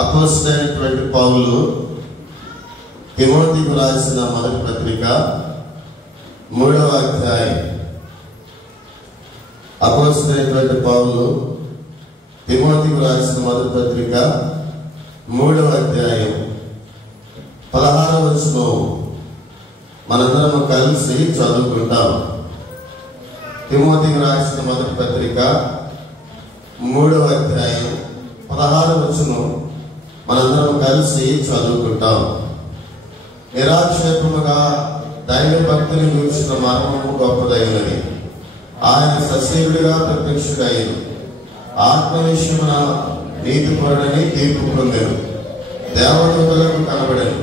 అపోస్తలుడైనటువంటి పౌలు తిమోతికి రాసిన మొదటి పత్రిక 3వ అధ్యాయం. అపోస్తలుడైనటువంటి పౌలు తిమోతికి రాసిన మొదటి పత్రిక 3వ అధ్యాయం 16వ వచనం మనందరం కలిసి చదువుకుంటాం. తిమోతికి రాసిన మొదటి పత్రిక 3వ అధ్యాయం 16వ వచనం మనందరం కలిసి చదువుకుంటాం. నిరాక్షేపముగా దైవ భక్తిని గురించిన మర్మము గొప్పదైనది. ఆయన సశరీరుడిగా ప్రత్యక్షుడైన ఆత్మ విషయమున నీతిపరుడని తీర్పు పొందెను. దేవదూతలకు కనబడెను.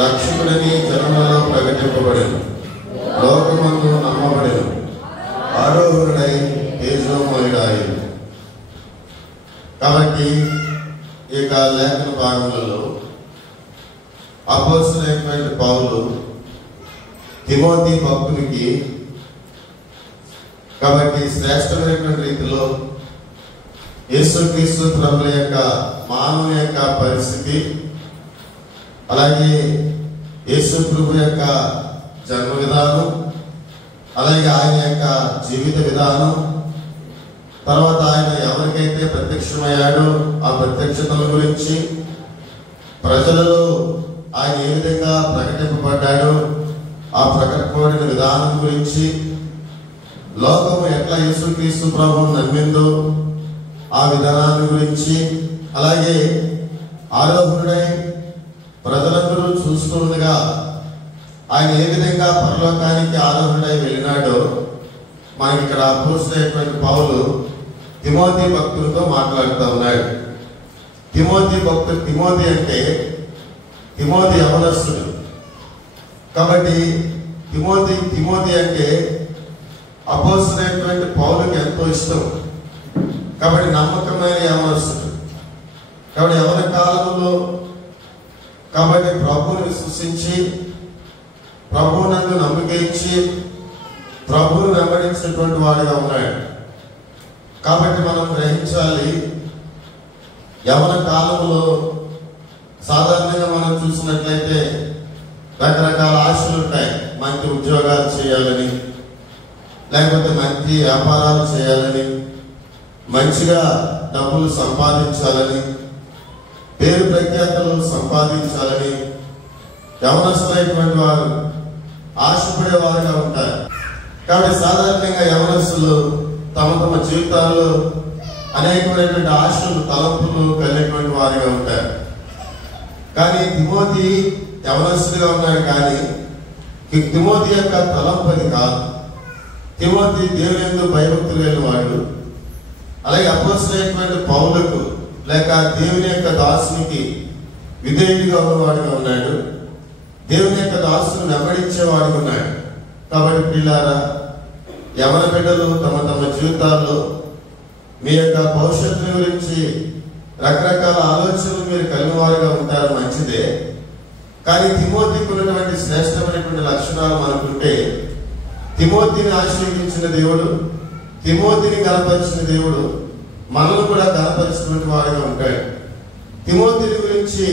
రక్షకుడని జనములలో ప్రకటింపబడెను. లోకమందు నమ్మబడెను. ఆరోహుడై తేజోమయుడాయను. కాబట్టి ఈ లేఖన భాగములలో అపోస్తలుడైనటువంటి పౌలు తిమోతి భక్తునికి కాబట్టి శ్రేష్టమైనటువంటి రీతిలో యేసుక్రీస్తు ప్రభుల యొక్క మానవుని యొక్క పరిస్థితి, అలాగే యేసు ప్రభు యొక్క జన్మ విధానం, అలాగే ఆయన యొక్క జీవిత విధానం, తర్వాత ఆయన ఎవరికైతే ప్రత్యక్షమయ్యాడో ఆ ప్రత్యక్షతల గురించి, ప్రజలలో ఆయన ఏ విధంగా ప్రకటింపబడ్డాడో ఆ ప్రకటింపబడిన విధానం గురించి, లోకము ఎట్లా యేసుక్రీస్తు ప్రభువును నమ్మిందో ఆ విధానాన్ని గురించి, అలాగే ఆరోహుడై ప్రజలందరూ చూస్తుండగా ఆయన ఏ విధంగా పరలోకానికి ఆరోహుడై వెళ్ళినాడో మనకి ఇక్కడ అపోస్తలుడైనటువంటి పౌలు తిమోతి భక్తులతో మాట్లాడుతూ ఉన్నాడు. తిమోతి భక్తుడు, తిమోతి అంటే తిమోతి యవనస్తుడు. కాబట్టి తిమోతి అంటే అపోస్తలుడైనటువంటి పౌలుకి ఎంతో ఇష్టం. కాబట్టి నమ్మకమైన యవనస్తుడు. కాబట్టి యవన కాలంలో కాబట్టి ప్రభువుని విశ్వసించి, ప్రభువునందు నమ్మిక ఇచ్చి, ప్రభువును వెంబడించినటువంటి వాడిగా ఉన్నాడు. కాబట్టి మనం గ్రహించాలి, యవన కాలంలో సాధారణంగా మనం చూసినట్లయితే రకరకాల ఆశలు ఉంటాయి. మంచి ఉద్యోగాలు చేయాలని, లేకపోతే మంచి వ్యాపారాలు చేయాలని, మంచిగా డబ్బులు సంపాదించాలని, పేరు ప్రఖ్యాతలు సంపాదించాలని యవనస్తులైనటువంటి వారు ఆశపడేవారుగా ఉంటారు. కాబట్టి సాధారణంగా యవనస్తులు తమ తమ జీవితాల్లో అనేకమైనటువంటి ఆశలు, తలంపులు కలిగినటువంటి వారిగా ఉంటారు. కానీ తిమోతి యవనస్తుడిగా ఉన్నాడు. కానీ తిమోతి యొక్క తలంపది కాదు. తిమోతి దేవుని యందు భయభక్తులు కలిగిన వాడు. అలాగే అపోస్తలుడైనటువంటి పౌలుకు లేక దేవుని యొక్క దాసునికి విధేయుడిగా ఉన్నవాడిగా ఉన్నాడు. దేవుని యొక్క దాసును వెంబడించేవాడిగా ఉన్నాడు. కాబట్టి పిల్లారా, యవన బిడ్డలు తమ తమ జీవితాల్లో మీ యొక్క భవిష్యత్తు గురించి రకరకాల ఆలోచనలు మీరు కలిగిన వారుగా ఉంటారు, మంచిదే. కానీ తిమోతికి ఉన్నటువంటి శ్రేష్టమైనటువంటి లక్షణాలు మనకుంటే, తిమోతిని ఆశీర్వదించిన దేవుడు, తిమోతిని గణపరిచిన దేవుడు మనల్ని కూడా గణపరిచినటువంటి వాడిగా ఉంటాడు. తిమోతిని గురించి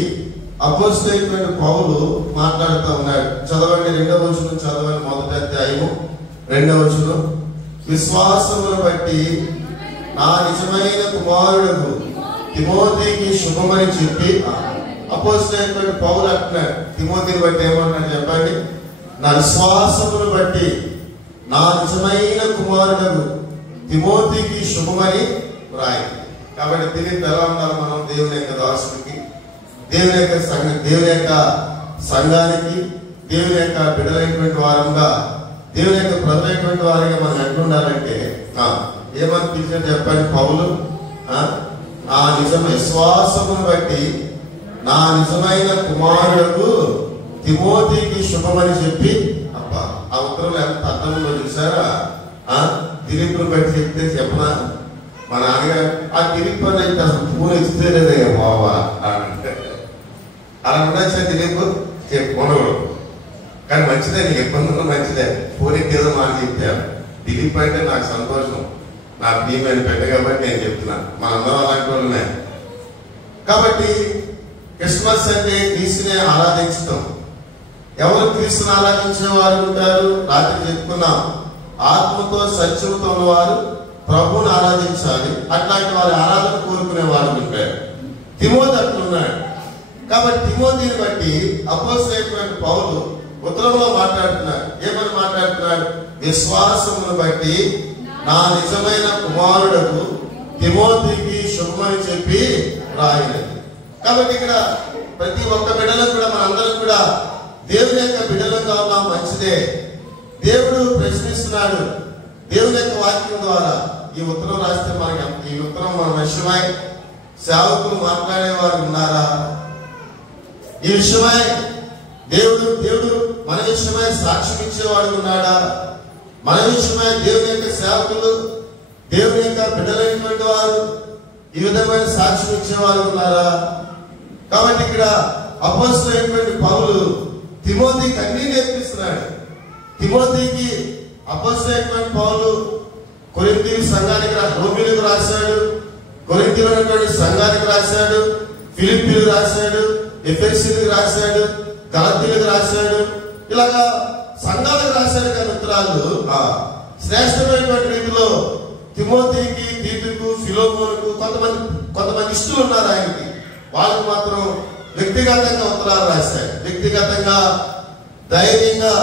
అపోస్తలుడైనటువంటి పౌలు మాట్లాడుతూ ఉన్నాడు. చదవండి, 2వ వచనం చదవండి. మొదటి అధ్యాయము 2వ వచనం. విశ్వాసమును బట్టి నా నిజమైన కుమారుడు తిమోతికి శుభమని చెప్పి, అపోస్తలుడైనటువంటి పౌలు అంటున్నాడు. తిమోతిని బట్టి ఏమంటున్నాడు చెప్పండి? నా విశ్వాసమును బట్టి నా నిజమైన కుమారుడు తిమోతికి శుభమని రాయి. కాబట్టి తిరిగి ఎలా ఉండాలి మనం? దేవుని యొక్క దాసునికి, దేవుని యొక్క సంఘానికి, దేవుని యొక్క బిడ్డలైనటువంటి వారంగా, దేవుని యొక్క ప్రజలైనటువంటి వారిగా మనం ఎట్లుండాలంటే ఏమని పిలిచాడు చెప్పండి పౌలు? నా నిజమ విశ్వాసమును బట్టి నా నిజమైన కుమారుడు తిమోతికి శుభమని చెప్పి, అబ్బా ఆ ఉత్తరం ఎంత అర్థంలో చూసారా? దిలీపుని బట్టి చెప్తే చెప్పనా? మా నాన్నగారు ఆ దిలీప్ అని అయితే అసలు ఫోన్ ఇస్తే లేదయ్యా బాబా అంటే అలా ఉండొచ్చా దిలీప్? చెప్పకూడదు. కానీ మంచిదే, నీకు ఇబ్బందులు మంచిదే. ఫోన్ ఎక్కేదో మాట చెప్పాను. దిలీప్ అంటే నాకు సంతోషం, నా ప్రియమైన పెట్ట కాబట్టి నేను చెప్తున్నాను. మనందరం అలాంటి వాళ్ళనే. కాబట్టి క్రిస్మస్ అంటే క్రీస్తునే ఆరాధించటం. ఎవరు క్రీస్తుని ఆరాధించే వారు ఉంటారు? రాత్రి చెప్పుకున్నాం, ఆత్మతో సత్యంతో ఉన్నవారు ప్రభువుని ఆరాధించాలి. అట్లాంటి వారి ఆరాధన కోరుకునే వారు ఉంటారు. తిమోతి అట్లున్నాడు. కాబట్టి తిమోతిని బట్టి అపోస్తలుడైన పౌలు ఉత్తరంలో మాట్లాడుతున్నాడు. ఏమని మాట్లాడుతున్నాడు? విశ్వాసమును బట్టి నా నిజమైన కుమారుడకు తిమోతికి శుభమని చెప్పి రాయినది. కాబట్టి ఇక్కడ ప్రతి ఒక్క బిడ్డలకు కూడా మనందరం కూడా దేవుని యొక్క బిడ్డలుగా ఉన్నాం, మంచిదే. దేవుడు ప్రశ్నిస్తున్నాడు దేవుని యొక్క వాక్యం ద్వారా. ఈ ఉత్తరం రాస్తే మనకి ఈ ఉత్తరం మన విషయమై సేవకులు మాట్లాడేవారు ఉన్నారా? ఈ విషయమై దేవుడు మన విషయమై సాక్ష్యం ఇచ్చేవాడు ఉన్నాడా? మన విషయమై దేవుని యొక్క సేవకులు, దేవుని యొక్క బిడ్డలైనటువంటి వారు ఈ విధమైన సాక్ష్యం ఇచ్చేవారు ఉన్నారా? కాబట్టి ఇక్కడ అపోస్తలుడైనటువంటి పౌలు తిమోతికి అన్ని నేర్పిస్తున్నాడు. తిమోతికి అపోస్తలుడైనటువంటి పౌలు కొరింథీ సంఘానికి రోమీలకు రాశాడు, కొరింథీలో ఉన్నటువంటి సంఘానికి రాశాడు, ఫిలిప్పీలకు రాశాడు, ఎఫెసీయులకు రాశాడు, గలతీయులకు రాశాడు. ఇలాగా సంఘాలకు రాశాడు. కానీ ఉత్తరాలు శ్రేష్టమైనటువంటి రీతిలో తిమోతికి, తీతుకు, ఫిలోమోనుకు కొంతమంది ఇష్టలు ఉన్నారు ఆయనకి. వాళ్ళకు మాత్రం వ్యక్తిగతంగా ఉత్తరాలు రాశాడు. వ్యక్తిగతంగా ధైర్యంగా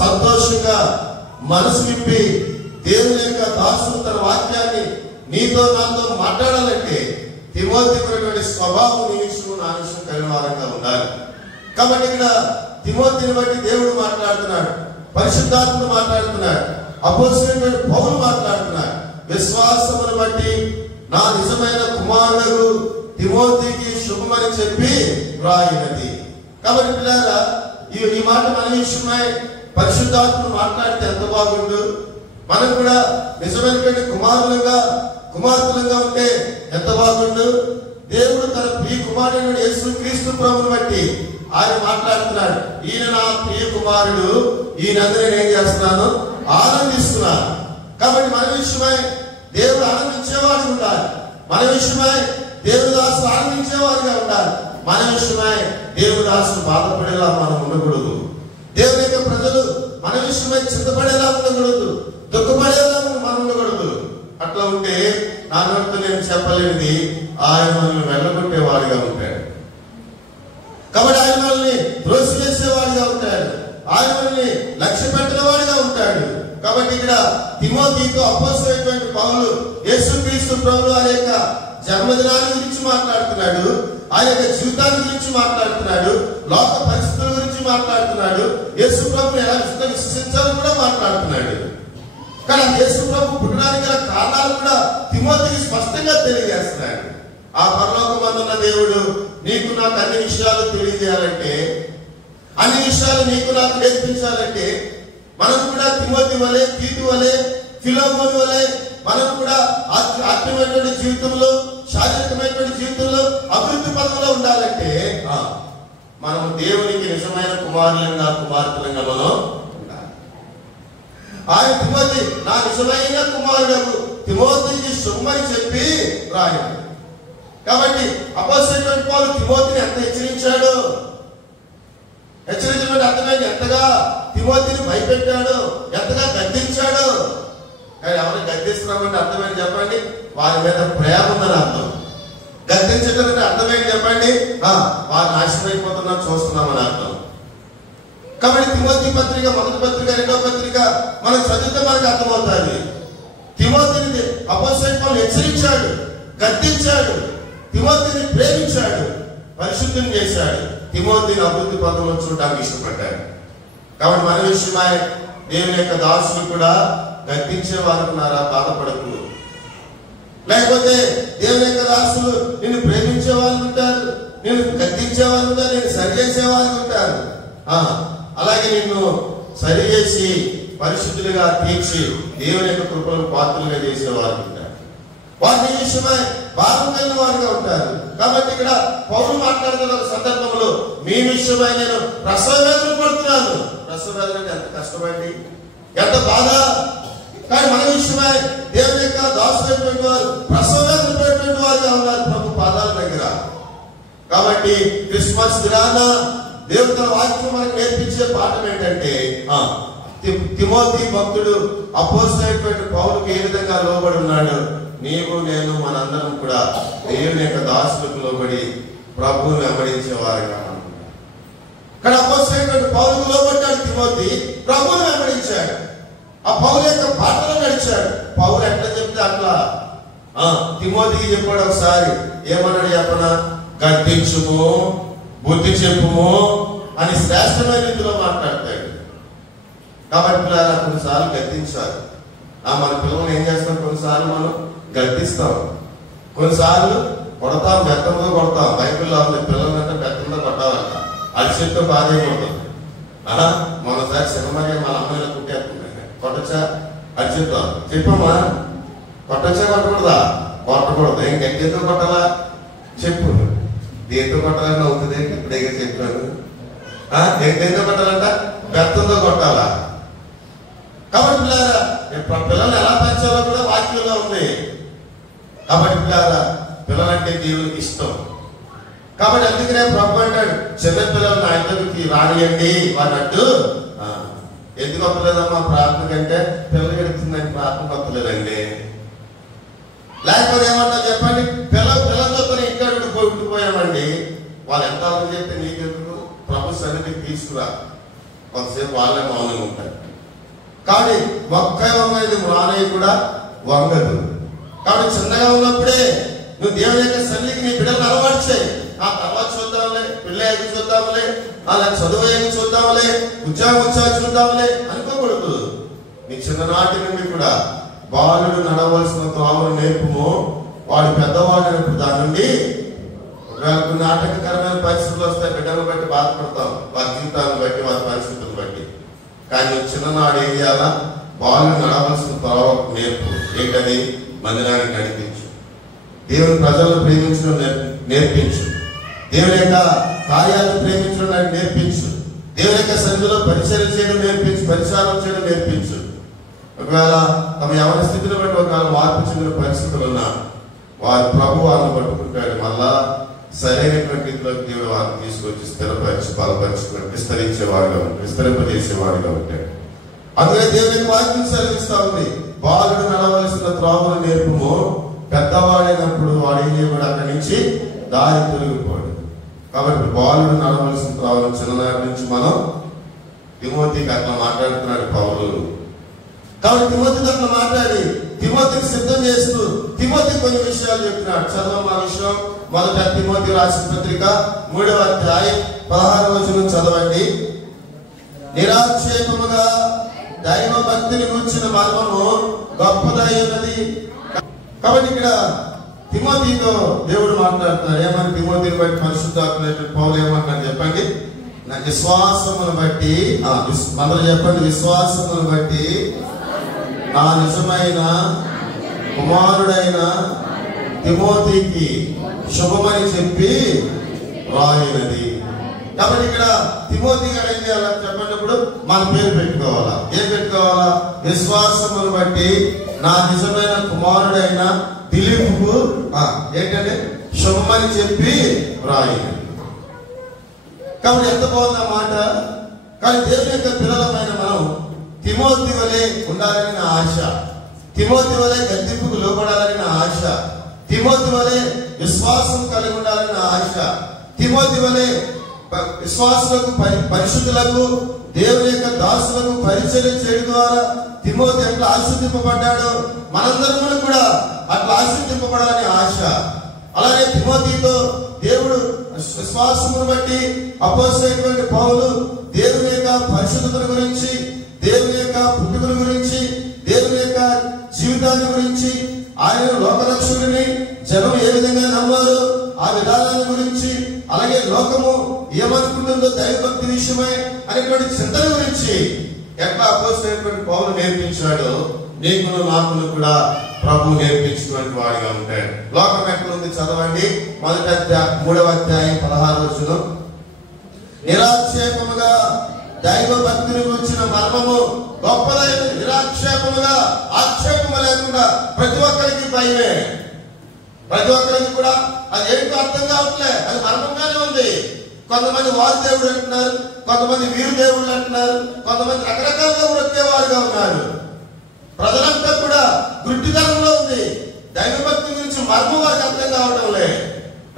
సంతోషంగా మనసు విప్పి దేవుని యొక్క దాసుడు తన వాక్యాన్ని నీతో నాతో మాట్లాడాలంటే తిమోతికి స్వభావం నీ విషయం నా విషయం కలివారంగా ఉండాలి. కాబట్టి ఇక్కడ తిమోతిని బట్టి దేవుడు మాట్లాడుతున్నాడు, పరిశుద్ధాత్ముడు మాట్లాడుతున్నాడు, అపోస్తలుడైన పౌలు మాట్లాడుతున్నాడు. విశ్వాసమును బట్టి నా నిజమైన కుమారుడు తిమోతికి శుభమని చెప్పి వ్రాయినది. కాబట్టి పిల్లారా, ఈ మాట మన విషయమై పరిశుద్ధాత్ముడు మాట్లాడితే ఎంత బాగుండు. మనం కూడా నిజమైనటువంటి కుమార్తెలుగా ఉంటే ఎంత బాగుండు. దేవుడు తన ప్రియ కుమారుడు యేసు క్రీస్తు ప్రభువుని బట్టి ఆయన మాట్లాడుతున్నాడు. ఈయన నా ప్రియ కుమారుడు, ఈయనందరూ నేను ఏం చేస్తున్నాను? ఆనందిస్తున్నాను. కాబట్టి మన విషయమై దేవుడు ఆనందించేవాడు ఉండాలి. మన విషయమై దేవుడు దాసులు ఆనందించేవారుగా ఉండాలి. మన విషయమై దేవుడు దాసులు బాధపడేలా మనం ఉండకూడదు. దేవుని యొక్క ప్రజలు మన విషయమై చింతపడేలా ఉండకూడదు, దుఃఖపడేలా మనం ఉండకూడదు. అట్లా ఉంటే నా నోటితో నేను చెప్పలేనిది ఆయన మనల్ని వెళ్ళగొట్టేవాడిగా ఉంటాడు. కాబట్టి ఆయన మనల్ని త్రోసివేసేవాడిగా ఉంటాడు, ఆయన మనల్ని లక్ష్య పెట్టినవాడిగా ఉంటాడు. కాబట్టి ఇక్కడ తిమోతితో అపోస్తలుడైనటువంటి పౌలు యేసుక్రీస్తు ప్రభువు వారి యొక్క జన్మదినాన్ని గురించి మాట్లాడుతున్నాడు, ఆయన యొక్క జీవితాన్ని గురించి మాట్లాడుతున్నాడు, లోక పరిస్థితుల గురించి మాట్లాడుతున్నాడు, యేసు ప్రభువుని ఎలా విశ్వసించాలని కూడా మాట్లాడుతున్నాడు. కానీ యేసు ప్రభు పుట్టడానికి గల కారణాలు కూడా తిమోతికి స్పష్టంగా తెలియజేస్తున్నాడు. ఆ పరలోకమందున్న దేవుడు నీకు నాకు అన్ని విషయాలు తెలియజేయాలంటే, అన్ని విషయాలు నీకు నాకు నేర్పించాలంటే మనం కూడా తిమోతి వలె, తీతు వలె, ఫిలోమోను వలె మనం కూడా ఆత్మీయమైనటువంటి జీవితంలో, శారీరకమైనటువంటి జీవితంలో అభివృద్ధి పదంలో ఉండాలంటే మనం దేవునికి నిజమైన కుమారులంగా, కుమార్తెలంగా మనం ఉండాలి. ఆయన తిమోతి నా నిజమైన కుమారుడు తిమోతికి శుభమని చెప్పి రాయాలి. కాబట్టి అపోస్తలుడైన పౌలు తిమోతిని ఎంత హెచ్చరించాడు, హెచ్చరించినటువంటి అర్థమైంది. ఎంతగా తిమోతిని భయపెట్టాడు, ఎంతగా గద్దించాడు. కానీ ఎవరిని గద్దిస్తున్నామంటే అర్థమైంది చెప్పండి? వారి మీద ప్రేమ ఉందని అర్థం. గద్దించడం అంటే అర్థమైంది చెప్పండి? వారు నాశనం అయిపోతున్నా చూస్తున్నామని అర్థం. కాబట్టి తిమోతి పత్రిక, మొదటి పత్రిక, రెండవ పత్రిక మనం చదివితే మనకు అర్థమవుతుంది. తిమోతిని అపోస్తలుడైన పౌలు హెచ్చరించాడు, గద్దించాడు, తిమోతిని ప్రేమించాడు, పరిశుద్ధం చేశాడు, తిమోతిని అభివృద్ధి పదంలో చూడడానికి ఇష్టపడ్డాడు. కాబట్టి మన విషయమై దేవుని యొక్క దాసులు కూడా గద్దించే వారు ఉన్నారా? బాధపడకు. లేకపోతే దేవుని యొక్క దాసులు నిన్ను ప్రేమించే వాళ్ళు ఉంటారు, నిన్ను గద్దించే వాళ్ళు ఉంటారు, నిన్ను సరిచేసే వాళ్ళు ఉంటారు. అలాగే నిన్ను సరిచేసి పరిశుద్ధులుగా తీర్చి దేవుని యొక్క కృపలకు పాత్రలుగా చేసేవారు ఉంటారు. వారి విషయమై భారం కలిగిన వారుగా ఉంటారు. కాబట్టి ఇక్కడ పౌలు మాట్లాడుతున్న సందర్భంలో మీ విషయమై నేను ప్రసవ వేదన పడుతున్నాను. ప్రసవ వేదన అంటే ఎంత కష్టమండి, ఎంత బాధ. కానీ మన విషయమై దేవుని యొక్క దాసులైనటువంటి వారు ప్రసవ వేదన పడినటువంటి వారుగా ఉన్నారు ప్రభు పాదాల దగ్గర. కాబట్టి క్రిస్మస్ దినాన దేవుని తన వాక్యం మనకు నేర్పించే పాఠం ఏంటంటే తిమోతి భక్తుడు అపోస్తలుడైనటువంటి పౌలుకు ఏ విధంగా లోబడి ఉన్నాడు. నీవు నేను మనందరం కూడా దేవుని యొక్క దాసులకు లోబడి ప్రభువును వెంబడించేవారుగా. కానీ అపోస్తలుడైనటువంటి పౌలుకు లోబడ్డాడు తిమోతి, ప్రభువును వెంబడించాడు. ఆ పౌలు యొక్క బాటలో నడిచాడు. పౌలు ఎట్లా చెప్తే అట్లా తిమోతికి చెప్పాడు. ఒకసారి ఏమన్నాడు చెప్పనా, గద్దించుము, బుద్ధి చెప్పుము అని శ్రేష్టమైన రీతిలో మాట్లాడతాడు. కాబట్టి పిల్లలు కొన్నిసార్లు గద్దించాలి. మన పిల్లల్ని ఏం చేస్తాం, కొన్నిసార్లు మనం గద్దిస్తాం, కొన్నిసార్లు కొడతాం, బెత్తంతో కొడతాం. బైబిల్లో ఉంది పిల్లలంటే బెత్తంతో కొట్టాలంట, అడిచెట్టు బాధేయకూడదు. మొన్నసారి సినిమాగా మన అమ్మాయిలో కుట్టేస్తుంది, కొట్టచ్చా అడిచెట్టు చెప్పమ్మా, కొట్టచ్చా కొట్టకూడదా, కొట్టకూడదు. ఏం గట్టితో కొట్టాలా చెప్పు, దేంతో కొట్టాలని అవుతుంది. ఇప్పుడే చెప్పాను, దేంతో కొట్టాలంట, బెత్తంతో కొట్టాలా. కాబట్టి పిల్లల్ని ఎలా పెంచాలో కూడా వాక్యంలో ఉంది. కాబట్టి పిల్లలంటే దేవునికి ఇష్టం. కాబట్టి అందుకనే ప్రభు అంటాడు, చిన్న పిల్లలు నా ఇంటికి రానియండి అన్నట్టు. ఎందుకు వస్తలేదమ్మా ప్రార్థన కంటే, పిల్లలు ఎడుతుందని ప్రార్థన వస్తలేదండి. లేకపోతే ఏమన్నా చెప్పండి, పిల్లలతో ఇంకా ఉండిపోయామండి. వాళ్ళు ఎంత అర్థం చెప్తే నీకెందుకు, ప్రభు సన్నిధికి తీసుకురా, కొంతసేపు వాళ్ళే మౌనంగా ఉంటారు. కానీ ఒక్క వంగది రానయ్య కూడా వంగదు. కాబట్టి చిన్నగా ఉన్నప్పుడే నువ్వు దేవుని యొక్క సన్నిధికి నీ బిడ్డలను అలవాటు చేయి. ఆ తర్వాత చూద్దాంలే, పిల్లలు చూద్దాంలే, అలా చదువు ఏమి చూద్దాంలే, ఉద్యోగం చూద్దాంలే అనుకోకూడదు. నీ చిన్ననాటి నుండి కూడా బాలుడు నడవలసిన త్రోవను నేర్పుము, వాడు పెద్దవాడు దాని నుండి. ఒకవేళ కొన్ని ఆటంకకరమైన పరిస్థితులు వస్తే బిడ్డలను బట్టి బాధపడతాం, వారి జీవితాలను బట్టి, వారి పరిస్థితులను బట్టి. కానీ చిన్ననాడు ఏం చేయాలా, బాలుడు నడవలసిన త్రోవ నేర్పు. ఏంటది, మందిరానికి నడిపించు, దేవుని ప్రజలను ప్రేమించడం నేర్పించు, దేవుని యొక్క కార్యాలను ప్రేమించడం నేర్పించు, దేవుని యొక్క సన్నిధిలో పరిచయం చేయడం నేర్పించు, పరిచారం చేయడం నేర్పించు. ఒకవేళ తమ యవన స్థితిని బట్టి ఒకవేళ మార్పు చెందిన పరిస్థితులు ఉన్నా వారి ప్రభు వాళ్ళని పట్టుకుంటాడు. మళ్ళా సరైనటువంటి రీతిలోకి దేవుడు వారిని తీసుకొచ్చి స్థిరపరిచి బలపరుచుకుని విస్తరింపజేసేవాడిగా ఉంటాడు. అందుకే దేవుని వాక్యం సెలవిస్తా ఉంది, బాలుడు నడవలసిన త్రోవను నేర్పుము, పెద్దవాడైనప్పుడు వాడు ఏం చేయకూడదు, అక్కడి నుంచి దారి తొలగిపోడు. కాబట్టి బాలుడు నడవలసిన త్రోవను చిన్ననాటి నుంచి మనం తిమోతికి అట్లా మాట్లాడుతున్నాడు పౌలు. కాబట్టి తిమోతికి అట్లా మాట్లాడి తిమోతికి సిద్ధం చేస్తూ తిమోతికి కొన్ని విషయాలు చెప్తున్నాడు. చదవం ఆ విషయం. మొదట తిమోతి రాసిన పత్రిక 3వ అధ్యాయం 16వ వచనం చదవండి. నిరాక్షేపముగా దైవ భక్తిని గురించిన మర్మము గొప్పదై ఉన్నది. కాబట్టి ఇక్కడ తిమోతితో దేవుడు మాట్లాడుతున్నారు. ఏమని తిమోతిని బట్టి పరిశుద్ధాత్మ పౌలు ఏమంటున్నారు చెప్పండి. విశ్వాసమును బట్టి, అందరూ చెప్పండి, విశ్వాసమును బట్టి నా నిజమైన కుమారుడైన తిమోతికి శుభమని చెప్పి రాయినది. కాబట్టి ఇక్కడ తిమోతి గారు ఏం చేయాలని చెప్పినప్పుడు మన పేరు పెట్టుకోవాలా. ఏం పెట్టుకోవాలా, విశ్వాసమును బట్టి నా నిజమైన కుమారుడైన దిలీపుకు ఏంటంటే శుభమని చెప్పి రాయినది. కాబట్టి ఎంత బాగుంది మాట. కానీ దేవుని యొక్క పిల్లలమైన మనం తిమోతి వలె ఉండాలని నా ఆశ, తిమోతి వలె గద్దింపుకు లోపడాలని నా ఆశ, తిమోతి వలె విశ్వాసం కలిగి ఉండాలని నా ఆశ, తిమోతి వలె విశ్వాసులకు పరిశుద్ధులకు దేవుని యొక్క దాసులకు పరిచయం చేయడం ద్వారా తిమోతి ఎట్లా ఆశీర్వదింపబడ్డాడో మనందరూ కూడా అట్లా ఆశీర్వదింపబడాలని ఆశ. అలాగే తిమోతితో దేవుడు విశ్వాసమును బట్టి అపోస్తలుడైనటువంటి పౌలు దేవుని యొక్క పరిశుద్ధత గురించి, దేవుని యొక్క పుట్టుకల గురించి, దేవుని యొక్క జీవితాన్ని గురించి, ఆయన లోకరక్షకుడిని జనం ఏ విధంగా నమ్మారు ఆ విధానాల గురించి, అలాగే లోకము ఏమనుకుంటుందో దైవభక్తి విషయమై అనేటువంటి చింతన గురించి ఎట్లా అపోస్తలుడైనటువంటి పౌలు నేర్పించాడో నీకును నాకును కూడా ప్రభు నేర్పించినటువంటి వాడిగా ఉంటాడు. లోకం ఎక్కడుంది చదవండి. మొదటి 3వ అధ్యాయం 16వ వచనం. నిరాక్షేపముగా దైవ భక్తిని గురించిన మర్మము గొప్పదైన, నిరాక్షేపముగా ఆక్షేపము లేకుండా ప్రతి ఒక్కరికి భయమే. ప్రతి ఒక్కరికి కూడా అది ఏంటో అర్థం కావట్లే, అది మర్మంగానే ఉంది. కొంతమంది వారు దేవుడు అంటున్నారు, కొంతమంది వీరు దేవుళ్ళు అంటున్నారు, కొంతమంది రకరకాలుగా బ్రతికేవారుగా ఉన్నారు. ప్రజలంతా కూడా గుడ్డితనంలో ఉంది. దైవభక్తి గురించి మర్మం వారికి అర్థం కావడం లే.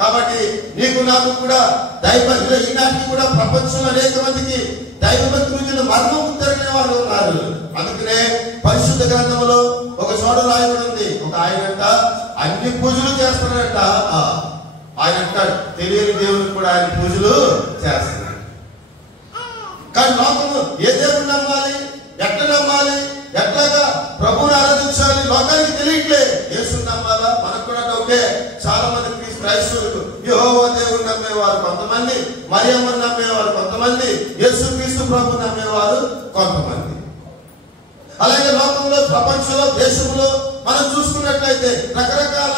కాబట్టి నీకు నాకు కూడా దైవభక్తిలో ఈనాటికి కూడా ప్రపంచంలో అనేక మందికి దైవభక్తి గురించి మర్మం తెలియని వాళ్ళు ఉన్నారు. అందుకనే పరిశుద్ధ గ్రంథంలో ఒక చోట రాయబడి ఉంది, ఒక ఆయనంట అన్ని పూజలు చేస్తున్నాడంట. ఆయన అంటాడు తెలియని దేవుడికి కూడా ఆయన పూజలు చేస్తున్నాడు. కానీ లోకము ఏ దేవుడిని నమ్మాలి, ఎట్లా నమ్మాలి, ఎట్లాగా ప్రభువుని ఆరాధించాలి లోకానికి తెలియట్లే. యేసుని నమ్మాలా? మనకు కూడా డౌటే. చాలా మంది క్రైస్తవులకు యెహోవా దేవుడిని నమ్మేవారు కొంతమంది, మరియమ్మని నమ్మేవారు కొంతమంది, యేసు క్రీస్తు ప్రభువుని నమ్మేవారు కొంతమంది. అలాగే లోకంలో, ప్రపంచంలో, దేశంలో మనం చూసుకున్నట్లయితే రకరకాల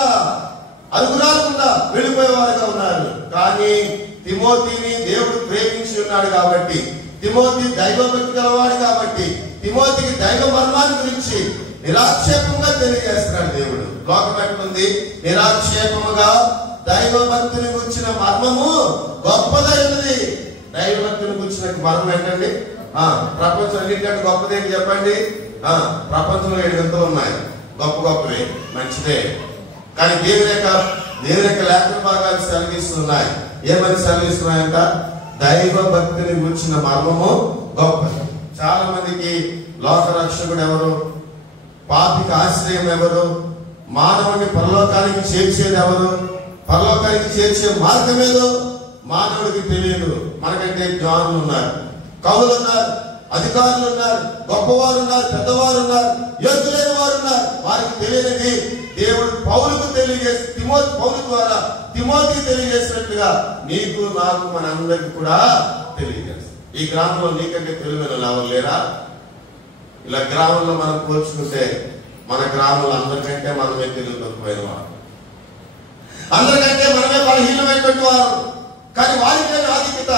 అనుగుణాలుగా వెళ్ళిపోయేవారుగా ఉన్నారు. కానీ తిమోతిని దేవుడు ప్రేమించి ఉన్నాడు కాబట్టి, తిమోతి దైవభక్తి గలవాడు కాబట్టి, తిమోతికి దైవ మర్మాన్ని గురించి నిరాక్షేపంగా తెలియజేస్తున్నాడు దేవుడు. లోకం ఎట్లుంది? నిరాక్షేపముగా దైవభక్తిని గురించిన మర్మము గొప్పదైనది. దైవభక్తిని గురించిన మర్మం ఏంటండి? ప్రపంచం అన్నింటికంటే గొప్పది ఏంటి చెప్పండి? ప్రపంచంలో 7 వింతలు ఉన్నాయి, గొప్ప గొప్పవి, మంచిదే. కానీ దేవుని యొక్క లేఖన భాగాలు సెలవిస్తున్నాయి. ఏమని సెలవిస్తున్నాయంట? దైవ భక్తిని గురించిన మర్మము గొప్పది. చాలా మందికి లోక రక్షకుడు ఎవరు, పాపికి ఆశ్రయం ఎవరు, మానవుని పరలోకానికి చేర్చేది ఎవరు, పరలోకానికి చేర్చే మార్గం ఏదో మానవుడికి తెలియదు. మనకంటే జ్ఞానులు ఉన్నారు, కవులు ఉన్నారు, అధికారులు ఉన్నారు, గొప్పవారు ఉన్నారు, పెద్దవారు ఉన్నారు, యోగ్యులైన వారు ఉన్నారు. వారికి తెలియనిది దేవుడు పౌలుకు తెలియజేసి, పౌలు ద్వారా తిమోతికి తెలియజేసినట్లుగా నీకు నాకు మనందరికి కూడా తెలియజేస్తాడు. ఈ గ్రామంలో నీకంటే తెలివైన ఎవరు లేరా? ఇలా గ్రామంలో మనం పోల్చుకుంటే మన గ్రామంలో అందరికంటే మనమే తెలివి తక్కువైన వారు, అందరికంటే మనమే బలహీనమైనటువంటి వారు. కానీ వారికే ఆధిక్యత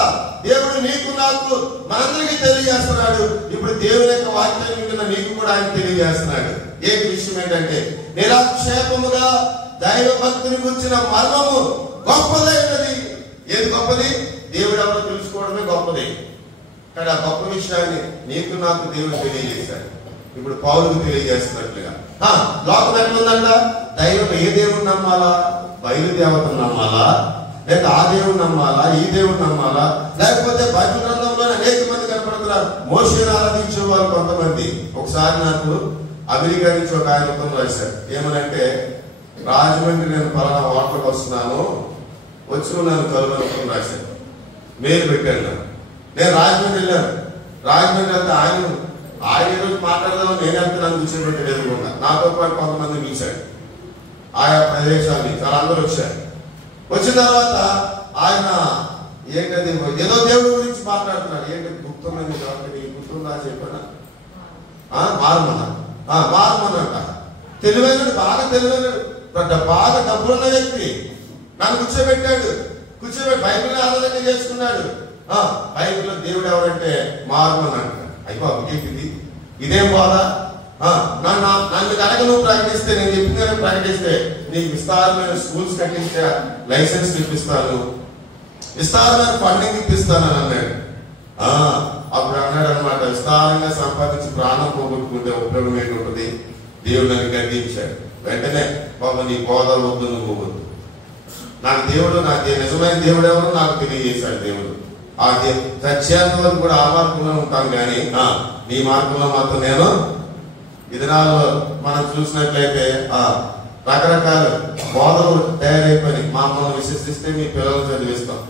దేవుడు నీకు నాకు మనందరికీ తెలియజేస్తున్నాడు. ఇప్పుడు దేవుని యొక్క వాక్యం వింటున్న నీకు కూడా ఆయన తెలియజేస్తున్నాడు. ఏ విషయం ఏంటంటే నిరాక్షేపముగా దైవ భక్తిని గురించిన మర్మము గొప్పదైనది. ఏది గొప్పది? దేవుడు ఎవరో తెలుసుకోవడమే గొప్పది. కానీ ఆ గొప్ప విషయాన్ని నీకు నాకు దేవుడు తెలియజేశాడు. ఇప్పుడు పౌలుకు తెలియజేస్తున్నట్లుగా లోకం ఎట్లుందంట? దైవం ఏ దేవుడు నమ్మాలా? బయలుదేవతను నమ్మాలా, లేక ఆ దేవుడు నమ్మాలా, ఈ దేవుడు నమ్మాలా, లేకపోతే బైబిల్ గ్రంథంలో అనేక మంది కనపడుతున్నారు మోషేను ఆరాధించే వాళ్ళు కొంతమంది. ఒకసారి నాకు అమెరికా నుంచి ఒక ఆయన ఉత్తరం రాశారు. ఏమనంటే, రాజమండ్రి నేను పలానా వార్తకు వస్తున్నాను, వచ్చి నన్ను కలుగునుకుని రాశారు. మెయిల్ పెట్టాను. నేను రాజమండ్రి వెళ్ళాను. రాజమండ్రి వెళ్తే ఆయన ఈ రోజు మాట్లాడదాం, నేను వెళ్తున్నాను కూర్చోబెట్టి ఎదురుకుండా. నాతో పాటు కొంతమంది పిలిచాడు. ఆయా ప్రదేశాల నుంచి వాళ్ళందరూ వచ్చారు. వచ్చిన తర్వాత ఆయన ఏంటది ఏదో దేవుడి గురించి మాట్లాడుతున్నాడు. ఏంటి గుర్తున్నది కాబట్టి నీకు గుర్తుందా చెప్పానా? మారుమనంట. తెలివైనడు, బాగా తెలివైనడు, బాగా డబ్బులున్న వ్యక్తి. నన్ను కూర్చోబెట్టాడు. కూర్చోబెట్టి బైబిల్ ఆరాధన చేసుకున్నాడు. బైబిల్లో దేవుడు ఎవరంటే మారుమనంట. అయిపోయింది. ఇదేం బాధ? నన్ను కనుక నువ్వు ప్రకటిస్తే, నేను చెప్పిన ప్రకటిస్తే నీకు విస్తారమైన స్కూల్స్ కట్టించే లైసెన్స్ ఇప్పిస్తాను, విస్తారమైన ఫండింగ్ ఇప్పిస్తాను అని అన్నాడు. అప్పుడు అన్నాడు అనమాట, విస్తారంగా సంపాదించి ప్రాణం పోగొట్టుకుంటే ఉపయోగం ఏంటి? దేవుడు నన్ను గద్దించాడు. వెంటనే బాబా నీ బోధ వద్దు, నువ్వు వద్దు, నాకు దేవుడు, నాకు నిజమైన దేవుడు ఎవరు నాకు తెలియజేశాడు దేవుడు. ఆ సత్యాంత వరకు కూడా ఆ మార్గంలో ఉంటాను, కానీ నీ మార్గంలో మాత్రం నేను. ఈ దినాల్లో మనం చూసినట్లయితే రకరకాల బోధలు తయారైపోయి. మమ్మల్ని విశ్వసిస్తే మీ పిల్లలు చదివిస్తాం,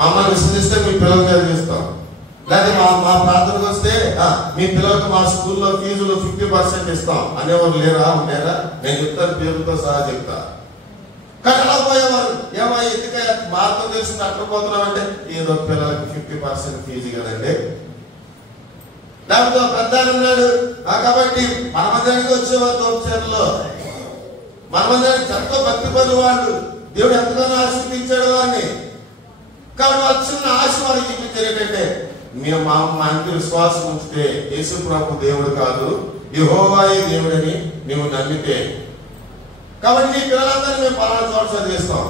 మమ్మల్ని విశ్వసిస్తే మీ పిల్లలు చదివిస్తాం, లేదా మా ప్రార్థనకు వస్తే మీ పిల్లలకు మా స్కూల్లో ఫీజులు 50% ఇస్తాం అనేవారు లేరా? ఉండేరా? నేను చెప్తాను, పేరుతో సహా చెప్తా. కానీ అలా పోయేవారు. ఏమో ఎందుక మార్గం తెలిసింది అట్లా పోతున్నామంటే, ఏదో పిల్లలకి 50% ఫీజు కదండి. లేకపోతే పెద్ద ఉన్నాడు కాబట్టి మనమందరికి వచ్చేవారు దోపచారులో, మనమందరికి ఎంతో భక్తి పరులు వాళ్ళు, దేవుడు ఎంతగానో ఆశీర్వదించాడు వారిని. కాబట్టి వాళ్ళు చిన్న ఆశ వారికి చూపించారు ఏంటంటే, మేము మా అంత విశ్వాసం ఉంచితే యేసు ప్రభు దేవుడు కాదు, యెహోవాయే దేవుడని నువ్వు నమ్మితే, కాబట్టి నీ పిల్లలందరినీ మేము పలానా చోట చదివిస్తాం.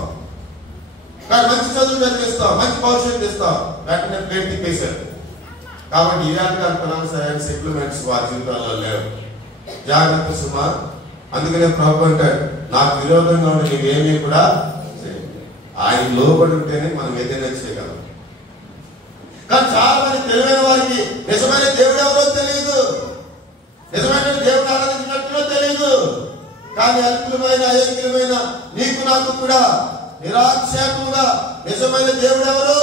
కానీ మంచి చదువు చదివిస్తాం, మంచి భవిష్యత్తు ఇస్తాం, వెంటనే ప్లేట్ తిప్పేశారు. కాబట్టి ఇలాంటి ఫైనాన్షియల్ సెటిల్మెంట్స్ వారి జీవితాల్లో లేవు. జాగ్రత్త సుమా. అందుకనే ప్రభు అంటాడు, నాకు విరోధంగా ఉండి నీవేమీ కూడా ఆయన లోబడి ఉంటేనే మనం ఏదైనా చేయగలం. కానీ చాలా మంది తెలివైన వారికి నిజమైన దేవుడు ఎవరో తెలియదు, నిజమైన దేవుడు ఆరాధించినట్టులో తెలియదు. కానీ అల్పులమైన అయోగ్యులమైన నీకు నాకు కూడా నిరాక్షేపంగా నిజమైన దేవుడు ఎవరు,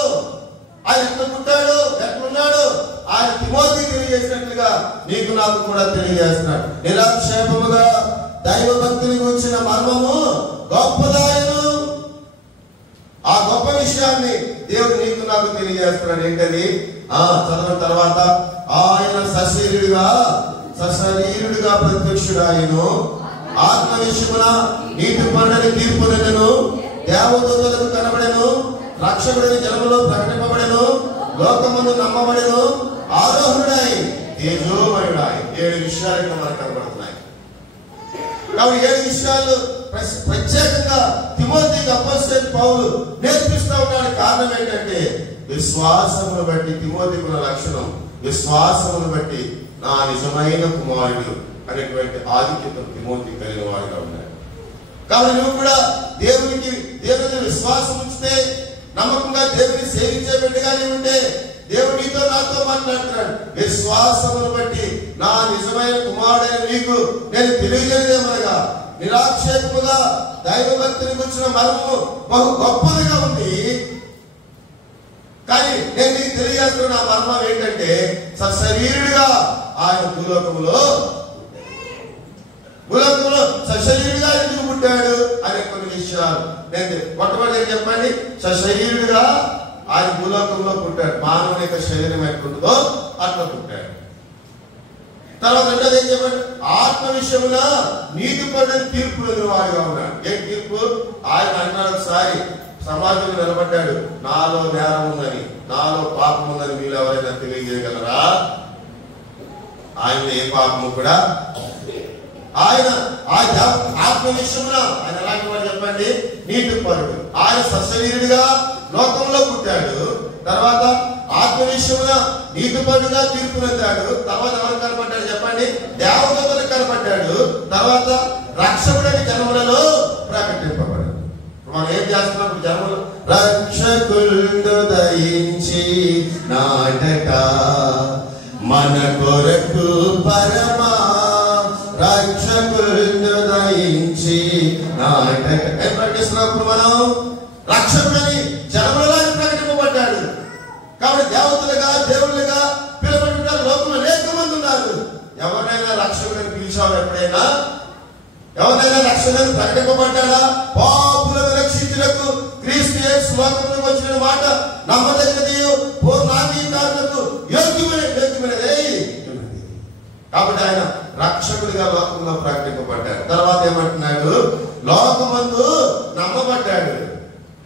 ఆయన ఎక్కడ పుట్టాడు, ఎక్కడున్నాడు, ఆయన తిమోతికి తెలియజేసినట్లుగా నీకు నాకు కూడా తెలియజేస్తున్నాడు. నిరాక్షేపముగా దైవ భక్తుని గురించిన మర్మము గొప్పదాయను. ఆ గొప్ప విషయాన్ని దేవుడు నీకు నాకు తెలియజేస్తున్నాడు. ఏంటది? చదవడం తర్వాత ఆయన సశరీరుడిగా ప్రత్యక్షుడాయను, ఆత్మ విషయమున నీతి పరుడని తీర్పునెను, దేవదూతలకు కనబడెను, రక్షకుడని జనములో ప్రకటింపబడెను, లోకమును నమ్మబడెను, ఆరోహణుడై తేజోమయుడాయి. 7 విషయాలు మనకు కనబడుతున్నాయి. కాబట్టి 7 విషయాలు ప్రత్యేకంగా తిమోతికి అపోస్తలుడైన పౌలు నేర్పిస్తూ ఉన్నాడు. కారణం ఏంటంటే విశ్వాసమును బట్టి తిమోతికి ఉన్న లక్షణం, విశ్వాసమును బట్టి నా నిజమైన కుమారుడు అనేటువంటి ఆధిక్యత తిమోతి కలిగిన వాడుగా ఉన్నాడు. కాబట్టి నువ్వు కూడా దేవుని విశ్వాసం ఉంచితే, నమ్మకంగా దేవుని సేవించే బిడ్డగానే ఉంటే దేవుడు నీతో నాతో మాట్లాడుతున్నాడు. విశ్వాసమును బట్టి నా నిజమైన కుమారుడైన నీకు నేను తెలియజేయమనగా నిరాక్షేపముగా దైవ భక్తిని గురించిన మర్మము బహు గొప్పదిగా ఉంది. కానీ నేను నీకు తెలియజేస్తున్న ఆ మర్మం ఏంటంటే సశరీరుడిగా ఆయన భూలోకంలో సశరీరుడిగా ఎందుకు పుట్టాడు అనే కొన్ని విషయాలు నేను మొట్టమొదటి చెప్పండి. సశరీరుడిగా ఆయన భూలోకంలో పుట్టాడు. మానవుని యొక్క శరీరం ఎట్లుంటుందో అట్లా పుట్టాడు. తర్వాత రెండోది ఏం చెప్పండి? ఆత్మ విషయమున నీతి పరుడని తీర్పు వాడిగా ఉన్నాడు. ఏ తీర్పు? ఆయన అన్నాడు ఒకసారి సమాజంలో నిలబడ్డాడు, నాలో నేరం ఉందని, నాలో పాపం ఉందని మీరు ఎవరైనా తెలియజేయగలరా? ఆయన ఏ పాపము కూడా ఆయన ఆత్మ విషయమున ఆయన ఎలాంటి వాడు చెప్పండి? నీతి పరుడు. ఆయన సశరీరుడిగా లోకంలో పుట్టాడు. తర్వాత ఆత్మ విషయమున నీతి పరుడుగా తీర్పునొందాడు. తర్వాత ఎవరు కనపడ్డాడు చెప్పండి? దేవదూతలకు కనపడ్డాడు. తర్వాత రక్షకుడని జనములలో ప్రకటింపబడ్డాడు. మనం ఏం చేస్తున్నాం జనములు? రక్షకుడు దయించి నాటక మన కొరకు పరమా రక్షకుడు దయించి నాటక ఏం ప్రకటిస్తున్నప్పుడు మనం రక్షకుడని జనములలో ప్రకటింపబడ్డాడు. కాబట్టి దేవతలుగా దేవుళ్ళుగా పిలువబడిన లోకంలో అనేక మంది ఉన్నారు. ఎవరైనా రక్షకుడని పిలిచావు? ఎప్పుడైనా ఎవరైనా రక్షకుడని ప్రకటింపబడ్డాడా? పాపులను రక్షించుటకు క్రీస్తు యేసు లోకంలోకి వచ్చిన మాట నమ్మదగినది, పూర్ణాంగీకారులకు యోగ్యమైనదే. కాబట్టి ఆయన రక్షకుడిగా లోకంలో ప్రకటింపబడ్డాడు. తర్వాత ఏమంటున్నాడు? లోకమందు నమ్మబడ్డాడు.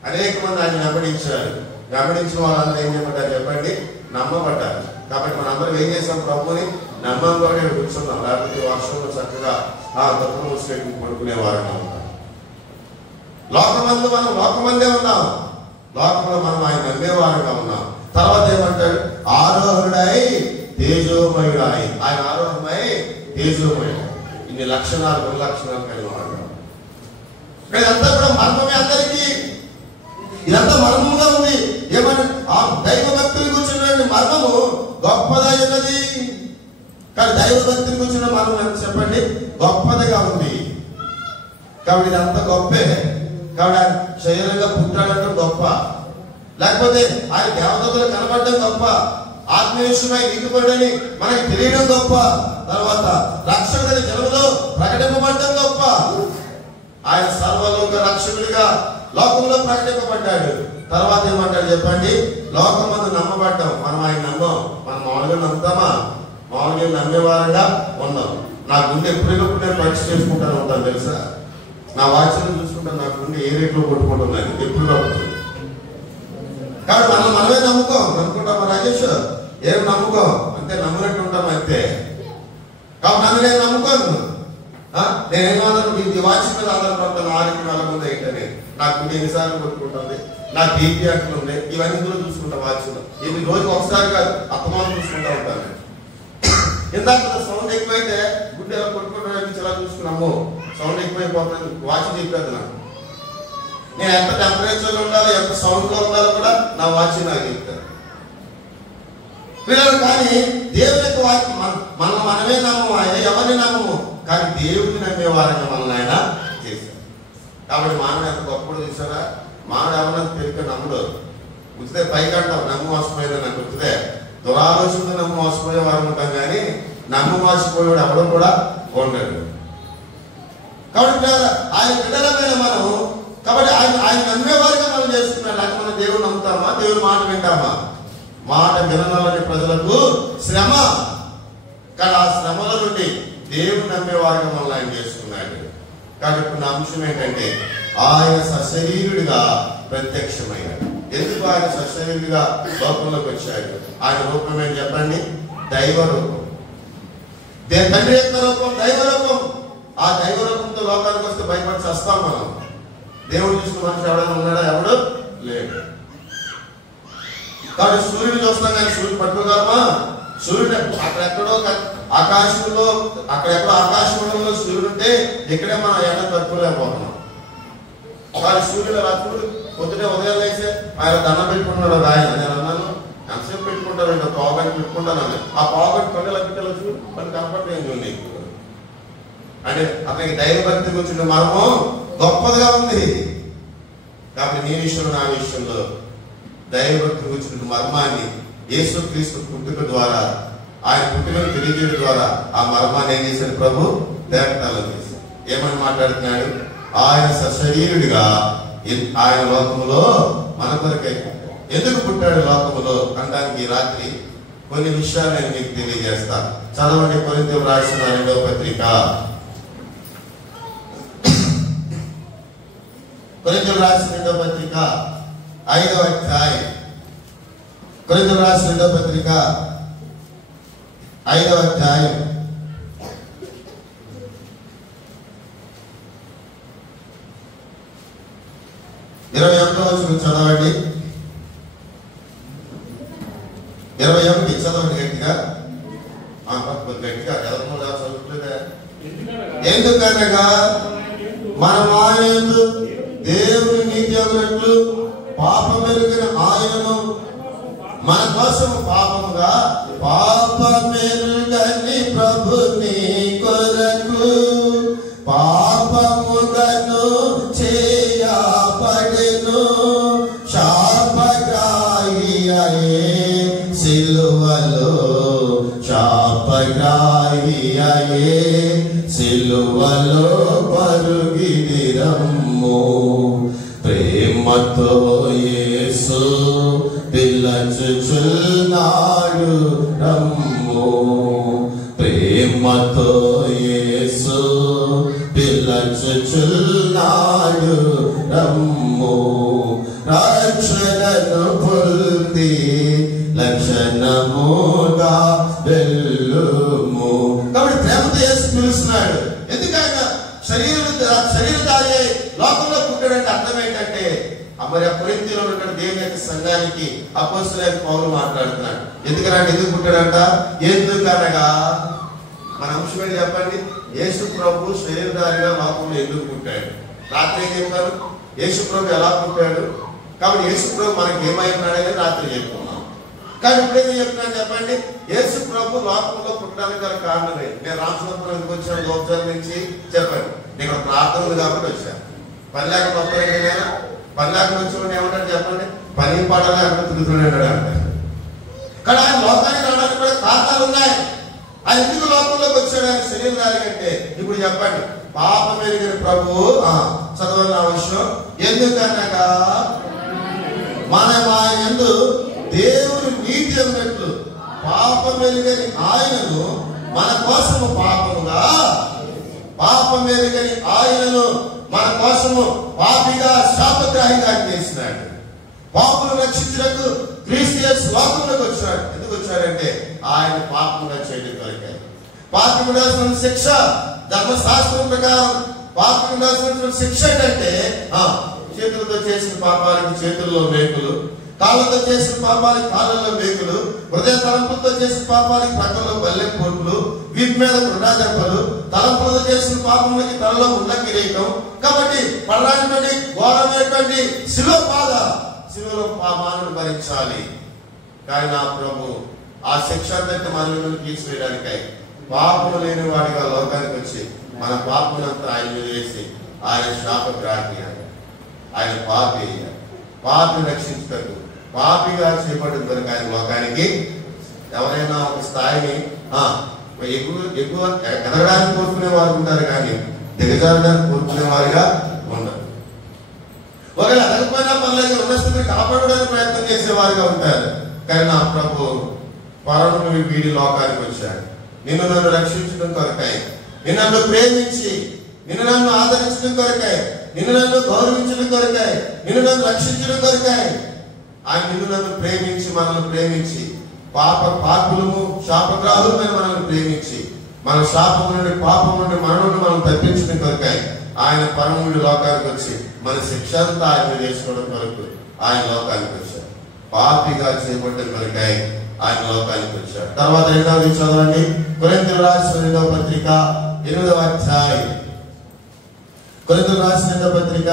అనేక మంది ఆయన వెంబడించారు. వెంబడించిన వాళ్ళందరూ ఏం చేయబడ్డారు చెప్పండి? నమ్మబడ్డారు. కాబట్టి మనందరం ఏం చేసాం? ప్రభుని నమ్మంలోనే కూర్చున్నాం. లేకపోతే వర్షంలో చక్కగా తప్పులు మూసుకెళ్ళి పడుకునేవారుగా ఉన్నాం. లోకమందు మనం లోకమందే ఉన్నాం, లోకంలో మనం ఆయన నమ్మేవారుగా ఉన్నాం. తర్వాత ఏమంటాడు? ఆరోహుడై తేజోమయుడాయి. ఆయన ఆరోహమై తేజోమయుడు. ఇన్ని లక్షణాలు, 2 లక్షణాలు కలిగిన వాడు. ఇదంతా కూడా మర్మమే. అందరికీ ఇదంతా మర్మముగా ఉంది. ఏమన్నా ఆ దైవ భక్తులు కూర్చున్న మర్మము గొప్పదైనది. కానీ దైవ భక్తులు కూర్చున్న మర్మం ఎంత చెప్పండి? గొప్పదిగా ఉంది. కాబట్టి ఇదంతా గొప్పే. కాబట్టి ఆయన శరీరంగా పుట్టాడంటే గొప్ప, లేకపోతే ఆయన దేవతలు కనబడడం గొప్ప, ఆత్మీయమై నీతిపరుడని మనకి తెలియడం గొప్ప, తర్వాత రక్షకుడని జనములో ప్రకటింపబడడం గొప్ప. ఆయన సర్వలోక రక్షకుడిగా లోకంలో ప్రకటింపబడ్డాడు. తర్వాత ఏమంటాడు చెప్పండి? లోకమందు నమ్మబడ్డాం. మనం ఆయన నమ్మం. మనం మామూలుగా నమ్ముతామా? మామూలుగా నమ్మేవారుగా ఉన్నాం. నా గుండె ఎప్పుడైనప్పుడు నేను పరీక్ష చేసుకుంటాను ఉంటాను తెలుసా? నా వాచ్యం చూసుకుంటాను, నా గుండె ఏ రేట్లో కొట్టుకుంటున్నాను ఎప్పుడు. కాబట్టి మనమే నమ్ముకుంటాం. రాజేష్ ఏం నమ్ముకోం, అంతే నమ్మునట్టు ఉంటాం అంతే. కాబట్టి నన్ను నేను నమ్ముకోను. నేనేమన్నా ఈ వాచ్ మీద ఆధారపడతాను. 6 నెలల ముందు ఏంటని నాకు గుండె ఎన్నిసార్లు కొట్టుకుంటుంది, నాకు బీపీ అంటలు ఉన్నాయి, ఇవన్నీ ఇందులో చూసుకుంటా వాచ్లో. ఇది రోజుకి ఒకసారి కాదు, అత్తమానం చూసుకుంటా ఉంటాను. ఇందాక సౌండ్ ఎక్కువైతే గుండె ఎలా కొట్టుకుంటాను ఇలా చూసుకున్నాము, సౌండ్ ఎక్కువైపోతుంది వాచ్ చెప్పేది నాకు. నేను ఎంత టెంపరేచర్లో ఉండాలో, ఎంత సౌండ్లో ఉండాలో కూడా నా వాచ్ నాకు చెప్తాను పిల్లలు. కానీ దేవుని యొక్క వాక్యం మనం మనమే నమ్మము, ఆయన ఎవరిని నమ్మము, కానీ దేవుడిని నమ్మే వారంగా మనల్ని ఆయన చేశారు. కాబట్టి మానవుడు ఎంత గొప్పడు చూసారా, మానవుడు ఎవరన్నా తెలియక నమ్ముడు. ఉచితే పైకంటాం నమ్ము మోసపోయేది నాకు ఉచితే, దురాలోచనతో నమ్ము మోసపోయే వారు ఉంటాం, కానీ నమ్ము మోసపోయేవాడు ఎవడో కూడా ఉండడు. కాబట్టి ఆయన బిడ్డలమైన మనం, కాబట్టి ఆయన నమ్మేవారిగా మనం చేస్తున్నాం. లేకపోతే మనం దేవుడు నమ్ముతామా, దేవుని మాట వింటామా? మాట వినని ప్రజలకు శ్రమ, కానీ ఆ శ్రమల నుండి దేవుడు నమ్మేవారిగా మనల్ని ఆయన చేసుకున్నాడు. కాబట్టి నా అంశం ఏంటంటే ఆయన సశరీరుడిగా ప్రత్యక్షమయ్యాడు. ఎందుకు ఆయన సశరీరుడిగా లోకంలోకి వచ్చాడు? ఆయన రూపం ఏంటి చెప్పండి? దైవ రూపం. తండ్రి యొక్క రూపం దైవ రూపం. ఆ దైవ రూపంతో లోకానికి వస్తే భయపడి చేస్తాం మనం. దేవుడు చూసిన మనిషి ఎవడైనా ఉన్నాడా? ఎవడు లేడు. కాబట్టి సూర్యుడు చూస్తాం, కానీ సూర్యుడు పట్టుకోగలమా? సూర్యుడు అక్కడెక్కడో ఆకాశంలో, అక్కడెక్కడో ఆకాశంలో సూర్యుడు ఉంటే ఇక్కడే మనం ఎండ తట్టుకోలేకపోతున్నాం. కానీ సూర్యుడు రాత్రుడు పొద్దునే ఉదయం లేచే ఆయన దండం పెట్టుకుంటున్నాడు. ఆయన నేను అన్నాను, ఎంతసేపు పెట్టుకుంటాను, ఇంకా పావుగంట పెట్టుకుంటాను. ఆ పావుగంట కొండల పిట్టలు చూడు పని కనపడలేదు నీకు అంటే అతనికి దైవభక్తి గురించిన మర్మం గొప్పదిగా ఉంది. కాబట్టి నీ విషయంలో నా విషయంలో దైవభక్తి గురించిన మర్మాన్ని యేసుక్రీస్తు పుట్టుక ద్వారా, ఆయన పుట్టుకను తెలియజేయడం ద్వారా ఆ మర్మాన్ని ఏం చేశాడు ప్రభు? దేవతలో చేశాడు. ఏమని మాట్లాడుతున్నాడు? ఆయన సశరీరుడిగా ఆయన లోకములో మన కొరకై ఎందుకు పుట్టాడు లోకములో అనడానికి ఈ రాత్రి కొన్ని విషయాలు నేను మీకు తెలియజేస్తాను. చదవండి కొరింథీయులకు రాసిన 2వ పత్రిక, కొరింథీయులకు రాసిన 2వ పత్రిక 5వ అధ్యాయం. కొరింథీయులకు రాసిన 2వ పత్రిక 5వ అధ్యాయం 21వ వచనం చదవండి. 21 చదవండి గట్టిగా. గట్టిగా ఎవరు చదువుతుందా? ఎందుకనగా మనం ఆయన దేవుని నీతి అన్నట్లు పాపమెరుగిన ఆయనను మన కోసం పాపముగా, పాపమెరుగని ప్రభుని కొరకు పాపముగను చేయబడెను, శాపగ్రాహియే సిలువలో, శాపగ్రాహియే సిలువలో పరుగిడిరమ్ము. ప్రేమతో యేసు పిలుచుచున్నాడు రమ్ము. ప్రేమతో యేసు పిలుచుచున్నాడు రమ్ము. రక్షణను పొంది లక్షణముగా వెళ్ళుము. కాబట్టి ప్రేమతో యేసు పిలుస్తున్నాడు. ఎందుకంటే శరీరధారి లోకంలో పుట్టాడంటే అర్థం ఏంటంటే, మరి ఆ కొరింథీయులో ఉన్న దేవుని యొక్క సంఘానికి అపోస్తలుడైన పౌలు మాట్లాడుతున్నాడు. ఎందుకంటే ఎందుకు పుట్టాడంట? ఎందుకనగా మన అంశం ఏంటి చెప్పండి? యేసు ప్రభు శరీరధారిగా లోకంలో ఎందుకు పుట్టాడు? రాత్రి ఏం చెప్తారు? యేసు ప్రభు ఎలా పుట్టాడు? కాబట్టి యేసు ప్రభు మనకి ఏమైనాడని రాత్రి చెప్పుకున్నాం. కానీ ఇప్పుడేం చెప్తున్నాను చెప్పండి? యేసు ప్రభు లోకంలో పుట్టడానికి గల కారణమే. నేను రామచంద్రపురం ఎందుకు వచ్చాను? గోపురం నుంచి చెప్పండి. నేను ప్రార్థన ఉంది కాబట్టి వచ్చాను. పని లేకుండా వస్తాను. పని లేకుండా వచ్చి ఏమంటాడు చెప్పండి? పని పాడాలి అక్కడ తిరుగుతున్నాడు అంటారు. కానీ ఆయన లోకానికి రావడానికి కూడా కారణాలు ఉన్నాయి. ఆయన ఎందుకు లోకంలోకి వచ్చాడు? ఆయన శరీరధారి అంటే ఇప్పుడు చెప్పండి. పాపం ఎరిగిన ప్రభువు చదవని అవసరం. ఎందుకనగా మనం ఆయన యందు దేవుని నీతి అన్నట్లు పాపం ఎరుగని ఆయనను మన కోసము పాపముగా, పాపం ఎరుగని ఆయనను మన కోసము పాపిగా, శాపగ్రాహిగా చేసినాడు. పాపును రక్షించుటకు క్రీస్తు యేసు లోకంలోకి వచ్చాడు. ఎందుకు వచ్చాడంటే ఆయన పాపంగా చేయడం కొరకే. పాపం రాసిన శిక్ష ధర్మశాస్త్రం ప్రకారం పాపం రాసిన శిక్ష ఏంటంటే చేతులతో చేసిన పాపానికి చేతుల్లో మేకులు, కాళ్ళతో చేసిన పాపానికి కాళ్ళల్లో మేకులు, హృదయ తలంపులతో చేసిన పాపానికి ప్రక్కల్లో బల్లెం పోట్లు, వీపు మీద వృధా దెబ్బలు, తలంపులతో చేసిన పాపానికి తలలో ఉన్న కిరీటం. కాబట్టి పడరానిటువంటి ఘోరమైనటువంటి శిలువ బాధ, శిలువలో మానవుడు భరించాలి. కానీ నా ప్రభు ఆ శిక్ష అంతటి మనల్ని తీసివేయడానికై పాపము లేని వాడిగా లోకానికి వచ్చి మన పాపమునంతా ఆయన మీద వేసి ఆయన శాపగ్రాహి అయ్యాడు. ఆయన పాపి అయ్యాడు. పాపి రక్షించటకు పాపిగా చేపట్టిన కనుక ఆయన లోకానికి. ఎవరైనా ఒక స్థాయిని ఎక్కువ ఎదగడానికి కోరుకునే వారు ఉంటారు, కానీ దిగజారడానికి కోరుకునే వారుగా ఉండరు. ఒకవేళ ఎదగపోయినా పర్లేదు, ఉన్న స్థితిని కాపాడడానికి ప్రయత్నం చేసేవారుగా ఉంటారు. కానీ నా ప్రభు పరము వీడి లోకానికి వచ్చాడు. నిన్ను నన్ను రక్షించడం కొరకై, నిన్ను నన్ను ప్రేమించి, నిన్ను నన్ను ఆదరించడం కొరకై, నిన్ను నన్ను గౌరవించడం కొరకై, నిన్ను నన్ను రక్షించడం కొరకై ఆయన నిన్ను నన్ను ప్రేమించి, మనల్ని ప్రేమించి, పాపులము శాపగ్రాహులమైన మనల్ని ప్రేమించి, మన శాపం నుండి పాపం నుండి మరణం నుండి మనం తప్పించడం కొరకై ఆయన పరముడి లోకానికి వచ్చి మన శిక్ష అంతా ఆయన మీద వేసుకోవడం కొరకు ఆయన లోకానికి వచ్చాడు. పాపిగా చేయబడ్డం కొరకై ఆయన లోకానికి వచ్చాడు. తర్వాత 2వ చదవండి, కొరింథీయులకు రాసిన 2వ పత్రిక 8వ అధ్యాయం. కొరింథీయులకు రాసిన 2వ పత్రిక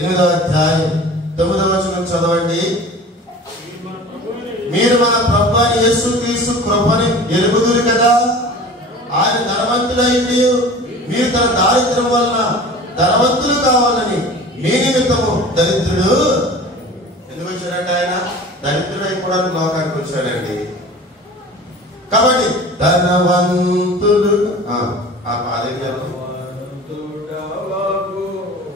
8వ అధ్యాయం 9వ వచనం చదవండి. మీరు మన ప్రభువైన యేసుక్రీస్తు కృపని ఎరుగుదురు కదా, ఆయన ధనవంతుడైంది మీరు తన దారిద్ర్యం వలన ధనవంతులు కావాలని మీ నిమిత్తము దరిద్రుడు. ఎందుకు వచ్చాడంటే ఆయన దరిద్రుడు అయిపోవడానికి లోకానికి వచ్చాడండి. కాబట్టి ధనవంతుడు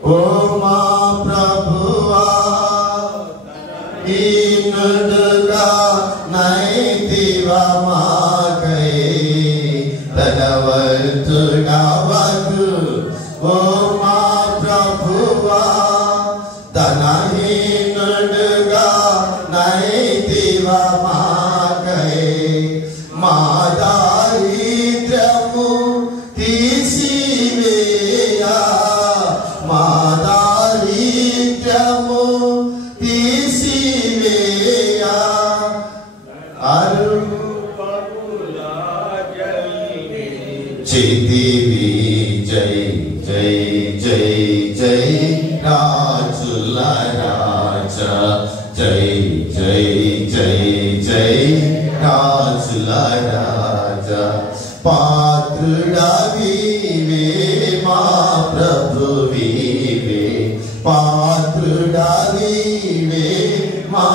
ఓ మా ప్రభువా ఈనుడుగా నైతివా మాకై ధనవంతుడా వగు. ఓ మా ప్రభువా ధనహీనుడుగా నైతివా మాకై మా దారిద్ర్యము తీసివేయా, మా దారిద్ర్యము తీసివేయా. చితివి జై జై జై జై రాజుల రాజా, జై జై జై జై రాజుల రాజా. పాత్రుడా వీవే మా ప్రభు వీవే, పాత్రుడా వీవే మా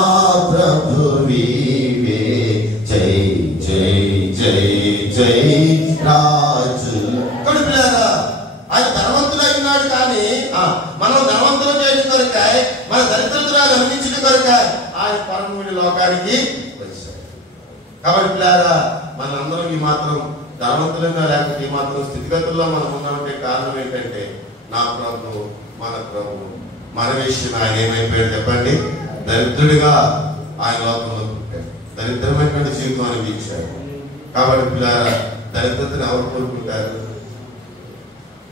ప్రభు వీవే. జై జై జై జై రాజు. కడుపులారా ఆయన ధనవంతుడైనాడు, కానీ మనం ధనవంతులు చేయడం కొరకాయ, మన దరిద్రతను అనిపించడం కొరకాయ ఆయన పరముడి లోకానికి వచ్చాడు. కాబట్టి పిల్లారా మనందరం ఈ మాత్రం ధనవంతులుగా లేకపోతే ఈ మాత్రం స్థితిగతుల్లో మనం ఉన్నామంటే కారణం ఏంటంటే నా ప్రభు మన ప్రభు మన విషయం ఆయన ఏమైపోయాడు చెప్పండి, దరిద్రుడిగా ఆయన లోకంలో పుట్టాడు, దరిద్రమైనటువంటి జీవితం అనిపించాడు. కాబట్టి పిల్లారా దరిద్రతను ఎవరు కోరుకుంటారు?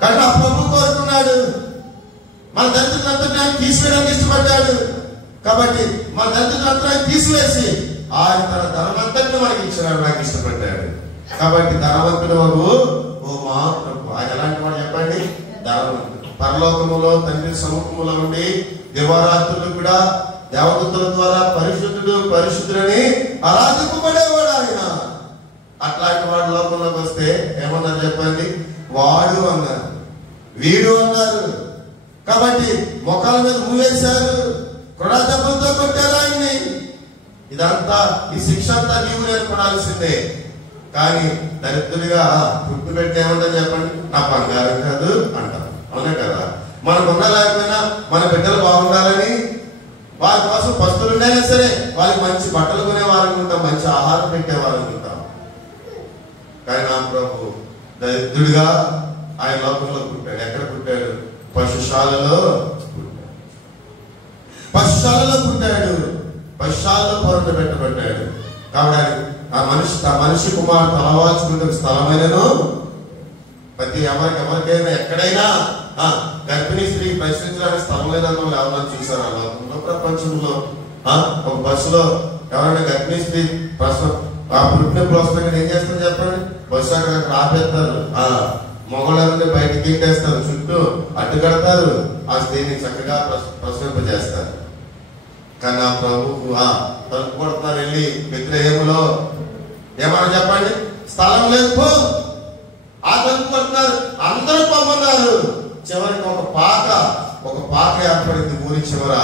కానీ ఆ ప్రభు కోరుకున్నాడు, మన దరిద్రతను తీసివేయడానికి ఇష్టపడ్డాడు. కాబట్టి మన దరిద్రతను తీసివేసి ఆయన తన ధనవంతుడిని మనకి ఇచ్చినాడు, నాకు ఇష్టపడ్డాడు. కాబట్టి ధనవంతుడు ఓ మా ప్రభు. ఆయన ఎలాంటి వాడు చెప్పండి? ధనవంతుడు. పరలోకములో తండ్రి సముఖములో ఉండి దివారాత్రులు కూడా దేవదూతల ద్వారా పరిశుద్ధుడు పరిశుద్ధులని ఆరాధింపబడేవాడు ఆయన. అట్లాంటి వాడు లోకంలోకి వస్తే ఏమన్నారు చెప్పండి? వాడు అన్నారు, వీడు అన్నారు. కాబట్టి మొక్కల మీద మూవేశారు, కొడా దెబ్బలతో కొట్టారు ఆయన్ని. ఇదంతా ఈ శిక్ష అంతా నీవు నేర్పడాల్సిందే. కానీ దరిద్రుడిగా పుట్టు పెట్టి ఏమంటారు చెప్పండి? నా బంగారం కాదు అంటారు. అవునే కదా? మనకు ఉండలేకపోయినా మన బిడ్డలు బాగుండాలని వారి కోసం పస్తులు ఉండైనా సరే వాళ్ళకి మంచి బట్టలు కొనేవారనుకుంటాం, మంచి ఆహారం పెట్టేవారనుకుంటాం. కానీ నా ప్రభు దరిద్రుడిగా ఆయన లోకంలో పుట్టాడు. ఎక్కడ పుట్టాడు? పశుశాలలో పుట్టాడు. పశుశాలలో పుట్టాడు, పశుశాలలో పొరట పెట్టబడ్డాడు. కాబట్టి ఆ మనిషి కుమారుడు తలవాల్చుకుంటే స్థలమైనను ప్రతి ఎవరికైనా ఎక్కడైనా గర్భిణీ స్త్రీకి ప్రశ్నించడానికి స్థలం లేదన్న వాళ్ళు ఎవరన్నా చూసారా లోకంలో? ప్రపంచంలో ఒక బస్సులో ఎవరైనా గర్భిణీ స్త్రీ ప్రశ్న పుట్టినప్పుడు వస్తారని ఏం చేస్తారు చెప్పండి? బస్సు అక్కడ ఆపేస్తారు, మొగళ్ళని బయటికి ఎక్కేస్తారు, చుట్టూ అడ్డుకడతారు, ఆ స్త్రీని చక్కగా ప్రశ్నింపజేస్తారు. కానీ ఆ ప్రభువు తలుపు కొడుతున్నారు, వెళ్ళి బెత్లెహేములో ఏమన్నా చెప్పండి, స్థలం లేదు పో. ఆ తలుపు కొడుతున్నారు, అందరూ పొమ్మన్నారు. చివరికి ఒక పాక ఏర్పడింది ఊరి చివర.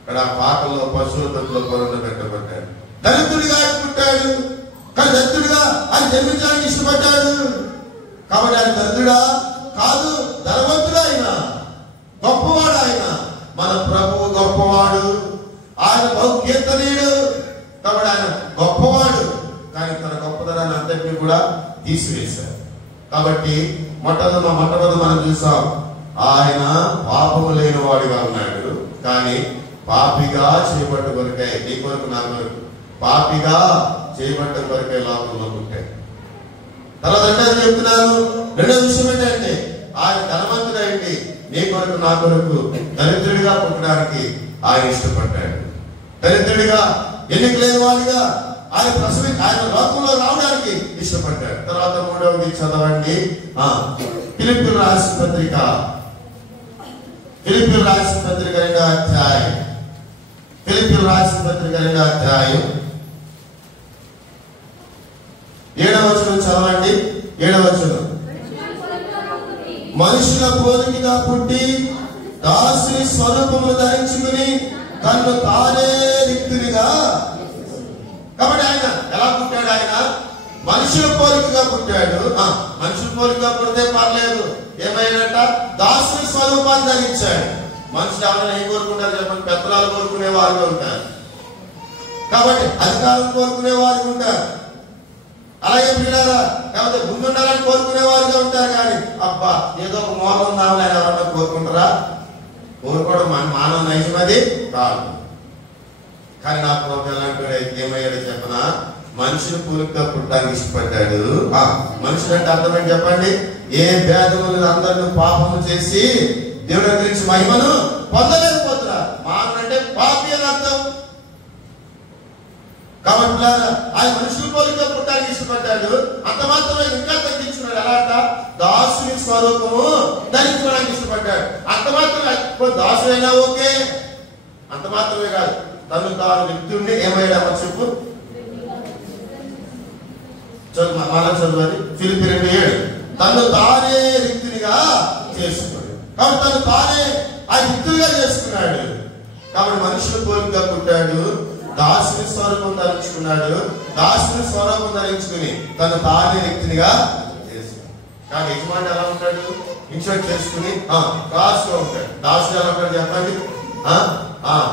ఇక్కడ ఆ పాకల్లో పశువుల తప్పులో పొలంలో పెట్టబడ్డాడు. దరిద్రుడిగా పుట్టాడు, కానీ దరిద్రుడిగా ఆయన జన్మించడానికి ఇష్టపడ్డాడు. కాబట్టి ఆయన దరిద్రుడా కాదు, ధనవంతుడు ఆయన, గొప్పవాడు ఆయన. మన ప్రభువు గొప్పవాడు, ఆయన బహుకీర్తనీయుడు. కాబట్టి ఆయన గొప్పవాడు, కానీ తన గొప్పదనాన్ని అంతటినీ కూడా తీసివేశారు. కాబట్టి మొట్టమొదటి మనం చూసాం, ఆయన పాపము లేని వాడిగా ఉన్నాడు, కానీ పాపిగా చేయబడ్డ కొరకే, నీ కొరకు నా కొరకు పాపిగా చేయబడ్డ కొరకే లోకంలో పుట్టాడు. తర్వాత రెండోది చెప్తున్నాను. రెండో విషయం ఏంటంటే ఆయన ధనవంతుడు అయింది, నీ కొరకు నా కొరకు దరిద్రుడిగా పుట్టడానికి ఆయన ఇష్టపడ్డాడు. దరిద్రుడిగా, ఎన్నిక లేని వాడిగా ఆయన లోకంలో రావడానికి ఇష్టపడ్డాడు. తర్వాత మూడవది చదవండి, ఫిలిప్పీయుల రాసిన పత్రిక 2వ అధ్యాయం. ఫిలిప్పీయుల రాసిన పత్రిక 2వ అధ్యాయం 7వ వచనం చదవండి. 7వ వచనం, మనుషుల పోలికగా పుట్టి దాసుని స్వరూపమును ధరించుకుని తను తానే రిక్తునిగా. కాబట్టి ఆయన ఎలా పుట్టాడు? ఆయన మనుషుల పోలికగా పుట్టాడు. మనుషుల పోలికగా పుడితే పర్లేదు, ఏమైనట్ట దాసుని స్వరూపాన్ని ధరించాడు. మనుషులు ఎవరైనా ఏం కోరుకుంటారు చెప్పండి? పెత్తనాలు కోరుకునే వారుగా ఉంటారు, కాబట్టి అధికారం కోరుకునే వారుగా ఉంటారు. అలాగే పిల్లరా లేకపోతే ముందుండాలని కోరుకునే వారుగా ఉంటారు. కానీ అబ్బా ఏదో ఒక మూలం ఉందామని ఎవరన్నా కోరుకుంటారా? కోరుకోవడం మానవ నైజమది కాదు. కానీ నా ప్రభు ఎలాంటి ఏమయ్యాడు చెప్పనా? మనుషులు పూర్తిగా పుట్టడానికి ఇష్టపడ్డాడు. మనుషులు అంటే అర్థమని చెప్పండి, ఏ భేదములు అందరిని పాపము చేసి దేవుడి గురించి మహిమను పొందలేకపోతున్నారు. మానవుడు అంటే పాపి అని అర్థం. కాబట్టి ఆయన మనుషుల పోలికగా పుట్టడానికి ఇష్టపడ్డాడు. అంత మాత్రమే ఇంకా తగ్గించుకున్నాడు. ఎలా అంట? దాసుని స్వరూపము ధరించుకోవడానికి ఇష్టపడ్డాడు. అంత మాత్రమే, దాసుడైనా ఓకే, అంత మాత్రమే కాదు, తను తాను వ్యక్తుడిని ఏమయ్యాడమ్మా చెప్పు, మళ్ళా చదువు. ఫిలిప్పీ 2:7, తను తానే వ్యక్తునిగా చేసుకున్నాడు. కాబట్టి తను తానే ఆ వ్యక్తులుగా చేసుకున్నాడు. కాబట్టి మనుషుల పోలికగా పుట్టాడు, దాసుని స్వరూపం ధరించుకున్నాడు. దాసుని స్వరూపం ధరించుకుని తను తానే వ్యక్తినిగా చేసుకున్నాడు. కానీ యజమాని ఎలా ఉంటాడు? ఇన్షర్ట్ చేసుకుని కాస్ట్గా ఉంటాడు. దాసుడు ఎలా ఉంటాడు చెప్పండి?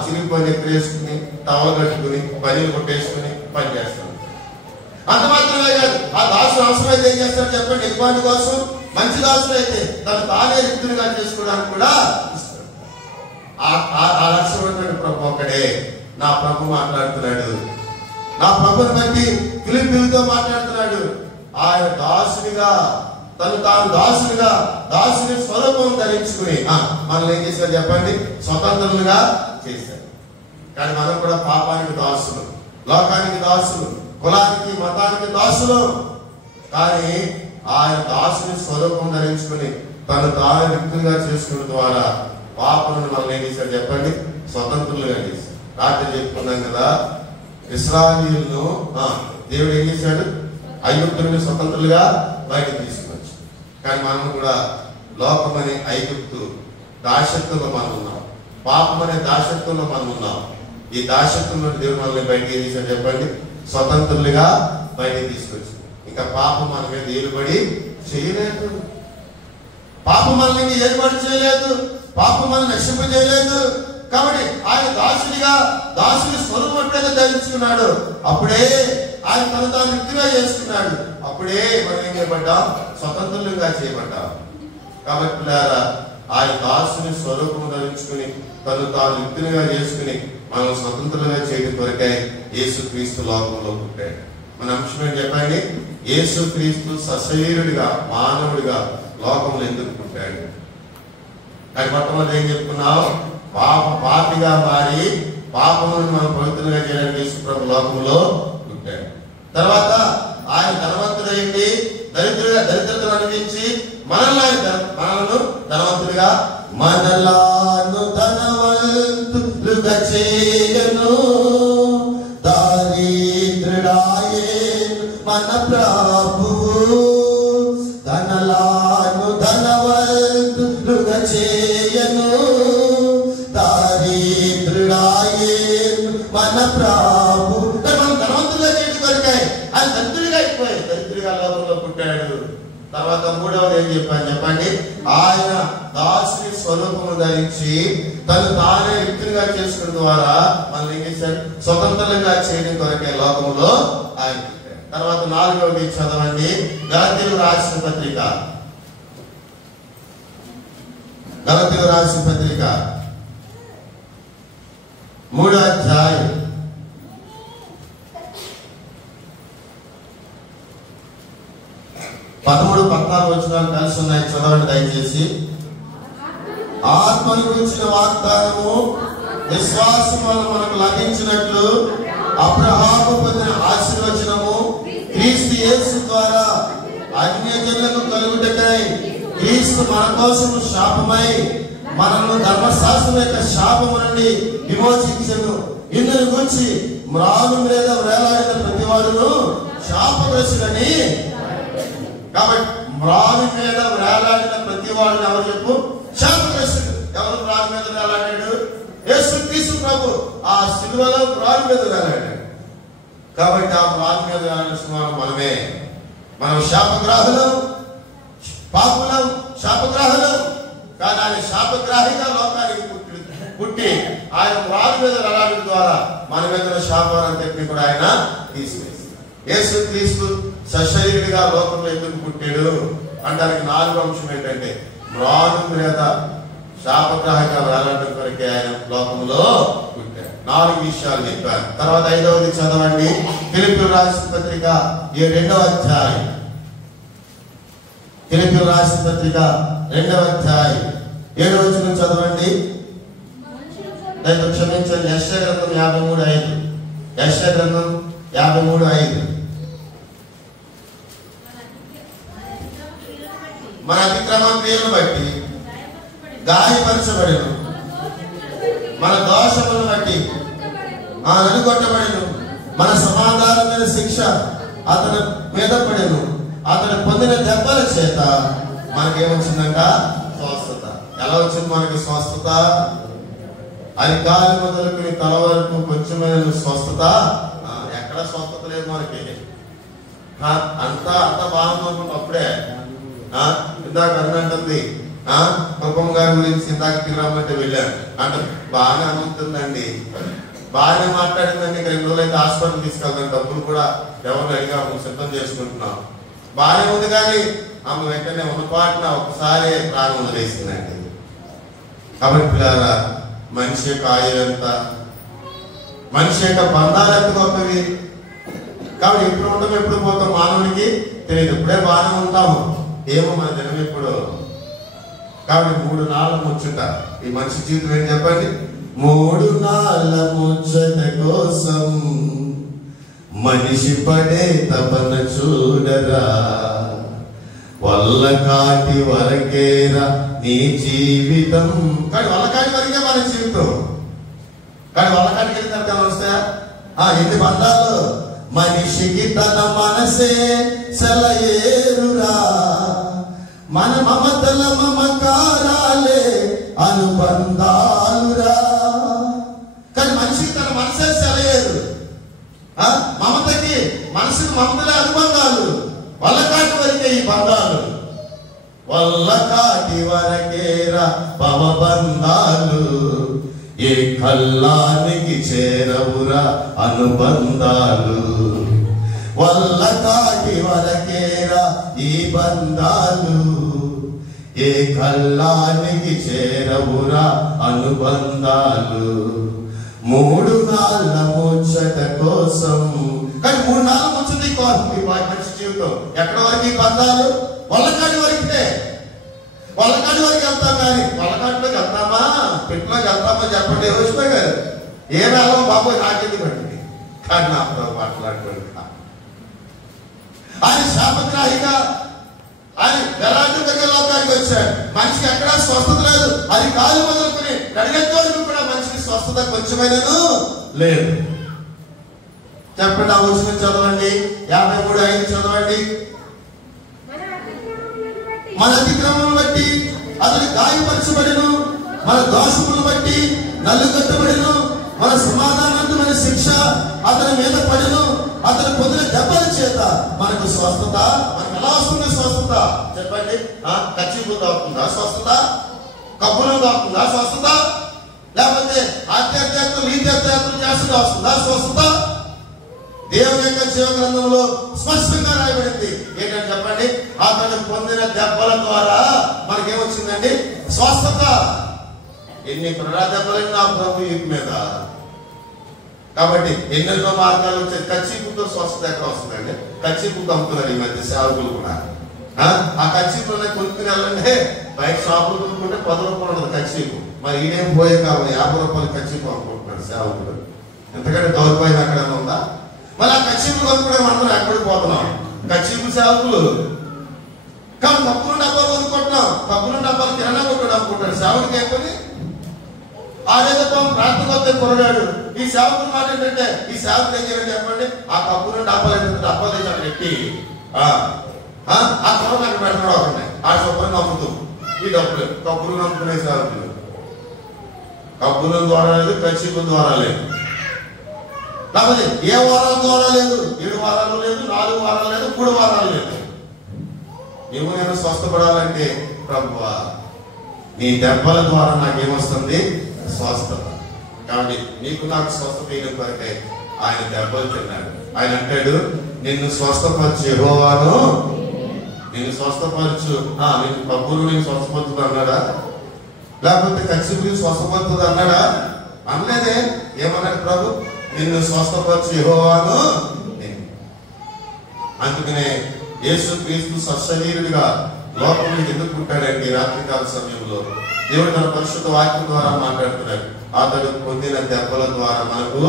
చిరిగిపోయి ఎక్కడ వేసుకుని, టవల్ కట్టుకుని, పనీలు కొట్టేసుకుని పని చేస్తాడు. అంత మాత్రమే కాదు, ఆ దాసుడు అవసరమైతే ఏం చేస్తాడు చెప్పండి? యజమాని కోసం మంచి దాసుడు అయితే తను తానే వ్యక్తులుగా చేసుకోవడానికి కూడా ఇస్తాడు. ఆ లక్ష్యమైనటువంటి ప్రభు ఒక్కడే. నా ప్రభు మాట్లాడుతున్నాడు. నా ప్రభుని బట్టి ఫిలిప్పీయులతో మాట్లాడుతున్నాడు. ఆయన దాసునిగా, తను తాను దాసునిగా, దాసుని స్వరూపం ధరించుకుని మనల్ని ఏం చేశారు చెప్పండి? స్వతంత్రులుగా చేశారు. కానీ మనం కూడా పాపానికి దాసులు, లోకానికి దాసులు, కులానికి మతానికి దాసులు. కానీ ఆయన దాసుని స్వరూపం ధరించుకుని తను తాను వ్యక్తులుగా చేసుకున్న ద్వారా పాపలను మనల్ని ఏం చేశారు చెప్పండి? స్వతంత్రులుగా చేశారు. రాత్రి చెప్పుకున్నాం కదా, ఇశ్రాయేలును దేవుడు ఏం చేశాడు? ఐగుప్తుని స్వతంత్రులుగా బయటకు తీసుకొచ్చు. కానీ మనం కూడా లోకమనే ఐగుప్తు దాసత్వంలో మనం ఉన్నాం, పాపం అనే దాసత్వంలో మనం ఉన్నాం. ఈ దాసత్వంలో దేవుడు మనల్ని బయటకు ఏం చేశాడు చెప్పండి? స్వతంత్రులుగా బయటకు తీసుకొచ్చు. ఇంకా పాపం మన మీద ఏలుబడి చేయలేదు. పాపం మనల్ని ఏలుబడి చేయలేదు, పాపం మనల్ని నశింపజేయలేదు. కాబట్టి ఆయన దాసుడిగా, దాసుని స్వరూపం ఎప్పుడైతే ధరించుకున్నాడు, అప్పుడే ఆయన తను తాను వ్యక్తిగా చేసుకున్నాడు. అప్పుడే మనం ఏం చేయబడ్డాం? స్వతంత్రులుగా చేయబడ్డాం. కాబట్టి ఆయన దాసుని స్వరూపం ధరించుకుని తను తాను వ్యక్తిగా చేసుకుని మనం స్వతంత్రులుగా చేయడం కొరకై యేసుక్రీస్తు లోకంలో పుట్టాడు. మన అంశం ఏంటి చెప్పండి? యేసుక్రీస్తు సశరీరుడిగా, మానవుడిగా లోకంలో ఎందుకు పుట్టాడు? కానీ మొట్టమొదటి ఏం చెప్పుకున్నాం? పాపిగా మారి పాపములను మనం పవిత్రంగా చేయడానికి యేసుప్రభు లోకంలో పుట్టాడు. తర్వాత ఆయన ధనవంతుడైంది, దరిద్రతను అనుభవించి మనలను ధనవంతుడిగా, మనలాను ధనవంతులుగా చేయను, దారిద్రుడాయేను మన ప్రభువు, ధనలాను ధనవంతులుగా చేయను, దారిద్రుడాయేను మన ప్రభు. మనం ధనవంతులుగా చేయడం కొరకాయ ఆయన దరిద్రుడిగా అయిపోయాయి, దరిద్రుడిగా లోకంలో పుట్టాడు. తర్వాత మూడవది ఏం చెప్పండి? ఆయన దాసుని స్వరూపము ధరించి తను తానే యుక్తిగా చేసుకున్న ద్వారా మనం ఏం చేశాడు? స్వతంత్రంగా చేయడం కొరకే లోకంలో ఆయన. తర్వాత నాలుగవది చదవండి, గలతీయులకు రాసిన పత్రిక, గలతీయులకు రాసిన పత్రిక 3వ అధ్యాయం 13-14 వచనాలు కలిసి ఉన్నాయి, చదవండి దయచేసి. ఆత్మను గురించిన వాగ్దానము విశ్వాసం వల్ల మనకు లభించినట్లు అబ్రహాము పొందిన ఆశీర్వచనము క్రీస్తు యేసు ద్వారా అన్యజనులకు కలుగుటకై క్రీస్తు మన కోసము శాపమై మనల్ని ధర్మశాస్త్రం యొక్క శాపము నుండి విమోచించెను. ఇందును గురించి మ్రాను మీద వేలాడిన ప్రతివాడును శాపగ్రస్తుడని. కాబట్టి మ్రాను మీద వేలాడిన ప్రతివాడును ఎవరు చెప్పు? శాపగ్రస్తుడు. ఎవరు మ్రాను మీద వేలాడాడు? యేసుక్రీస్తు ప్రభు ఆ శిలువలో మ్రాను మీద వేలాడాడు. కాబట్టి ఆ మ్రాను మీద వేలాడిన సుమారు మనమే. మనం శాపగ్రాహులం, పాపులం, శాపగ్రాహులం. కానీ ఆయన శాపగ్రాహిగా లోకానికి పుట్టి ఆయన మ్రాను మీద వేలాడడం ద్వారా మన మీద శాపాలంతటినీ కూడా ఆయన తీసివేసి, యేసుక్రీస్తు సశరీరుడిగా లోకంలో ఎందుకు పుట్టాడు అంటానికి 4వ అంశం ఏంటంటే మ్రాను మీద శాపగ్రాహిగా వేలాడడం కొరకే ఆయన లోకంలో పుట్టాడు. 4 విషయాలు చెప్పారు. తర్వాత 5వది చదవండి, ఫిలిప్పీయులకు రాసిన పత్రిక 2వ అధ్యాయం, ఫిలిప్పీయులకు రాసిన పత్రిక 2వ అధ్యాయం 7వ వచనం చదవండి. క్షమించండి, యెషయా గ్రంథం 53:5, యెషయా గ్రంథం 53:5. మన అతిక్రమ క్రియలను బట్టి గాయపరచబడెను, మన దోషములను బట్టి నలుగొట్టబడెను, మన సమాధానమైన శిక్ష అతని మీద పడెను, అతను పొందిన దెబ్బల చేత మనకేమొచ్చిందంట? స్వస్థత. ఎలా వచ్చింది మనకి స్వస్థత? అరికాలు మొదలుకుని తల వరకు కొంచెమైన స్వస్థత. ఎక్కడ స్వస్థత లేదు మనకి. అంతా బాగుంది. అప్పుడే ఇందాక అన్నంటుంది కుప్పం గారి గురించి ఇందాక తిరగమంటే వెళ్ళాను అంటే బాగానే అనుకుంటుందండి, బాగానే మాట్లాడిందండి. 2 రోజులు అయితే హాస్పిటల్ తీసుకెళ్తాను, డబ్బులు కూడా ఎవరిని అడిగాము, సిద్ధం చేసుకుంటున్నాం. బాగానే ఉంది. కానీ ఆమె వెంటనే ఉన్నపాటున ఒకసారి ప్రాణం వదిలేసిందండి. కాబట్టి పిల్లారా, మనిషి యొక్క ఆయువు ఎంత, మనిషి యొక్క బంధాలు ఎంత గొప్పవి. కాబట్టి ఎప్పుడు ఉంటాం ఎప్పుడు పోతాం మానవునికి తెలియదు. ఇప్పుడే బాగానే ఉంటాము, ఏమో మన దినం ఎప్పుడు. కాబట్టి 3 నాళ్ళ ముచ్చట ఈ మనిషి జీవితం ఏంటి చెప్పండి? 3 నాళ్ళ ముచ్చట కోసం మనిషి పడే తపన చూడరా, వల్ల కాటి వరకేరా నీ జీవితం. కానీ వల్లకాటి వరకే మన జీవితం. కానీ వల్లకాటికి వెళ్ళిన తర్వాత వస్తాయా? ఎన్ని బంధాలు. మనిషికి తన మనసే సెలయేరురా, మన మమతల మమకారాలే అనుబంధాలురా. కానీ మనిషికి తన మనసే సెలయేరు, మమతకి మనసుకి మమతలే అనుబంధాలు. వల్లకాటి వరకే ఈ బంధాలు, వల్లకాటి వరకేరా భవబంధాలు, ఏ కల్లానికి చేరవురా అనుబంధాలు. వల్లకాటి వరకేరా ఈ బంధాలు, ఏ కల్లానికి చేరవురా అనుబంధాలు. 3 నాళ్ళ ముచ్చట కోసం. కానీ 3 నాళ్ళ ముచ్చట మనిషి జీవితం ఎక్కడ వరకు ఈ బంధాలు? వల్లకాటి వరకే. వలకాటి వరకు వెళ్తాం, కానీ వలకాటిలోకి వెళ్తామా, పెట్టిలోకి వెళ్తామా చెప్పండి. వచ్చిపోయి గారు ఏ రాలో బాబోయ్ నాకెందుకు అండి, కానీ నా ప్రభు మాట్లాడుకోండి. ఆయన శాపగ్రాహిగా ఆయన వెలాంటి లోకానికి వచ్చాడు. మనిషికి ఎక్కడా స్వస్థత లేదు. అది కాలు మొదలుకొని నడిగెత్తే వరకు కూడా మనిషికి స్వస్థత కొంచెమైనను లేదు. చెప్పండి, ఆ వచ్చిన చదవండి, 53:5 చదవండి. మన అతిక్రమం బట్టి అతని గాయపరచబడిను, మన దోషములను బట్టి నలుగొట్టబడిను, మన సమాధానమైన శిక్ష అతని మీద పడిను, అతను పొందిన దెబ్బల చేత మనకు స్వస్థత. మనకు ఎలా వస్తుంది స్వస్థత చెప్పండి? కచ్చిపు దాకుందా స్వస్థత? కబ్బులు దాకుందా స్వస్థత? లేకపోతే ఆధ్యాత్మికతలు ఈ తీర్థయాత్రలు చేస్తుందా వస్తుందా స్వస్థత? దేవుని యొక్క జీవ గ్రంథంలో స్పష్టంగా రాయబడింది. ఏంటంటే చెప్పండి, అతను పొందిన దెబ్బల ద్వారా మనకేమొచ్చిందండి? స్వస్థత. ఎన్ని ప్రళా దెబ్బలైనా నా ప్రభు వీటి మీద. కాబట్టి ఎన్నెన్నో మార్గాలు వచ్చాయి. కచ్చిపుతో స్వస్థత ఎక్కడ వస్తుందండి? కచ్చిపు అమ్ముతున్నారు ఈ మధ్య సేవకులు కూడా. ఆ కచ్చిపులోనే కొనుక్కుని వెళ్ళండి. బయట షాపులు కొనుక్కుంటే 10 రూపాయలు ఉండదు కచ్చిపు. మరి ఈయనేం పోయే కావాలి 50 రూపాయలు కచ్చిపు అమ్ముకుంటున్నాడు సేవకుడు. ఎందుకంటే దౌర్భాగ్యం ఎక్కడైనా ఉందా? మరి ఆ కచ్చిపులు కొనుక్కోవడం అందరూ ఎక్కడికి పోతున్నాం? కచ్చిపు సేవకులు కానీ కప్పులు డబ్బాలు కొనుక్కుంటున్నాం. కప్పులు డబ్బాలు కిరాణా కొట్టుడు అమ్ముకుంటాడు. సేవకుడికి ఏం పని? ఆడేదో ప్రార్థన వస్తే కొనగాడు. ఈ సేవకుడు మాట ఏంటంటే, ఈ సేవకుడు ఏం చేయాలి చెప్పండి? ఆ కప్పులు డబ్బాలు తెచ్చి అక్కడ పెట్టి ఆ కొన అక్కడ పెడతాడు. ఒకరిని ఆ శుభ్రంగా అమ్ముతూ ఈ డబ్బులు కప్పులు అమ్ముకునే సేవకులు. కప్పుల ద్వారా లేదు, కచ్చిపుల ద్వారా లేదు. కాబట్టి ఏ వారాల ద్వారా లేదు? 7 వారాలు లేదు, 4 వారాలు లేదు, 3 వారాలు లేదు. నువ్వు నేను స్వస్థపడాలంటే ప్రభువా నీ దెబ్బల ద్వారా నాకేమొస్తుంది? స్వస్థత. కాబట్టి నీకు నాకు స్వస్థత అయిన కొరకే ఆయన దెబ్బలు తిన్నాడు. ఆయన అంటాడు, నిన్ను స్వస్థపరచు యెహోవాను, నిన్ను స్వస్థపరచు. నీకు కబ్బులు నేను స్వస్థపరుతుంది అన్నాడా? లేకపోతే కచ్చిపులు స్వస్థపరుతుంది అన్నాడా? అనలేదే. ఏమన్నాడు ప్రభు? నిన్ను స్వస్థపరచు యెహోవాను. అందుకనే యేసు క్రీస్తు సశరీరుడిగా లోకంలో ఎందుకు పుట్టాడండి? రాత్రికాల సమయంలో దేవుడు తన పరిశుద్ధ వాక్యం ద్వారా మాట్లాడుతున్నాడు. అతడు పొందిన దెబ్బల ద్వారా మనకు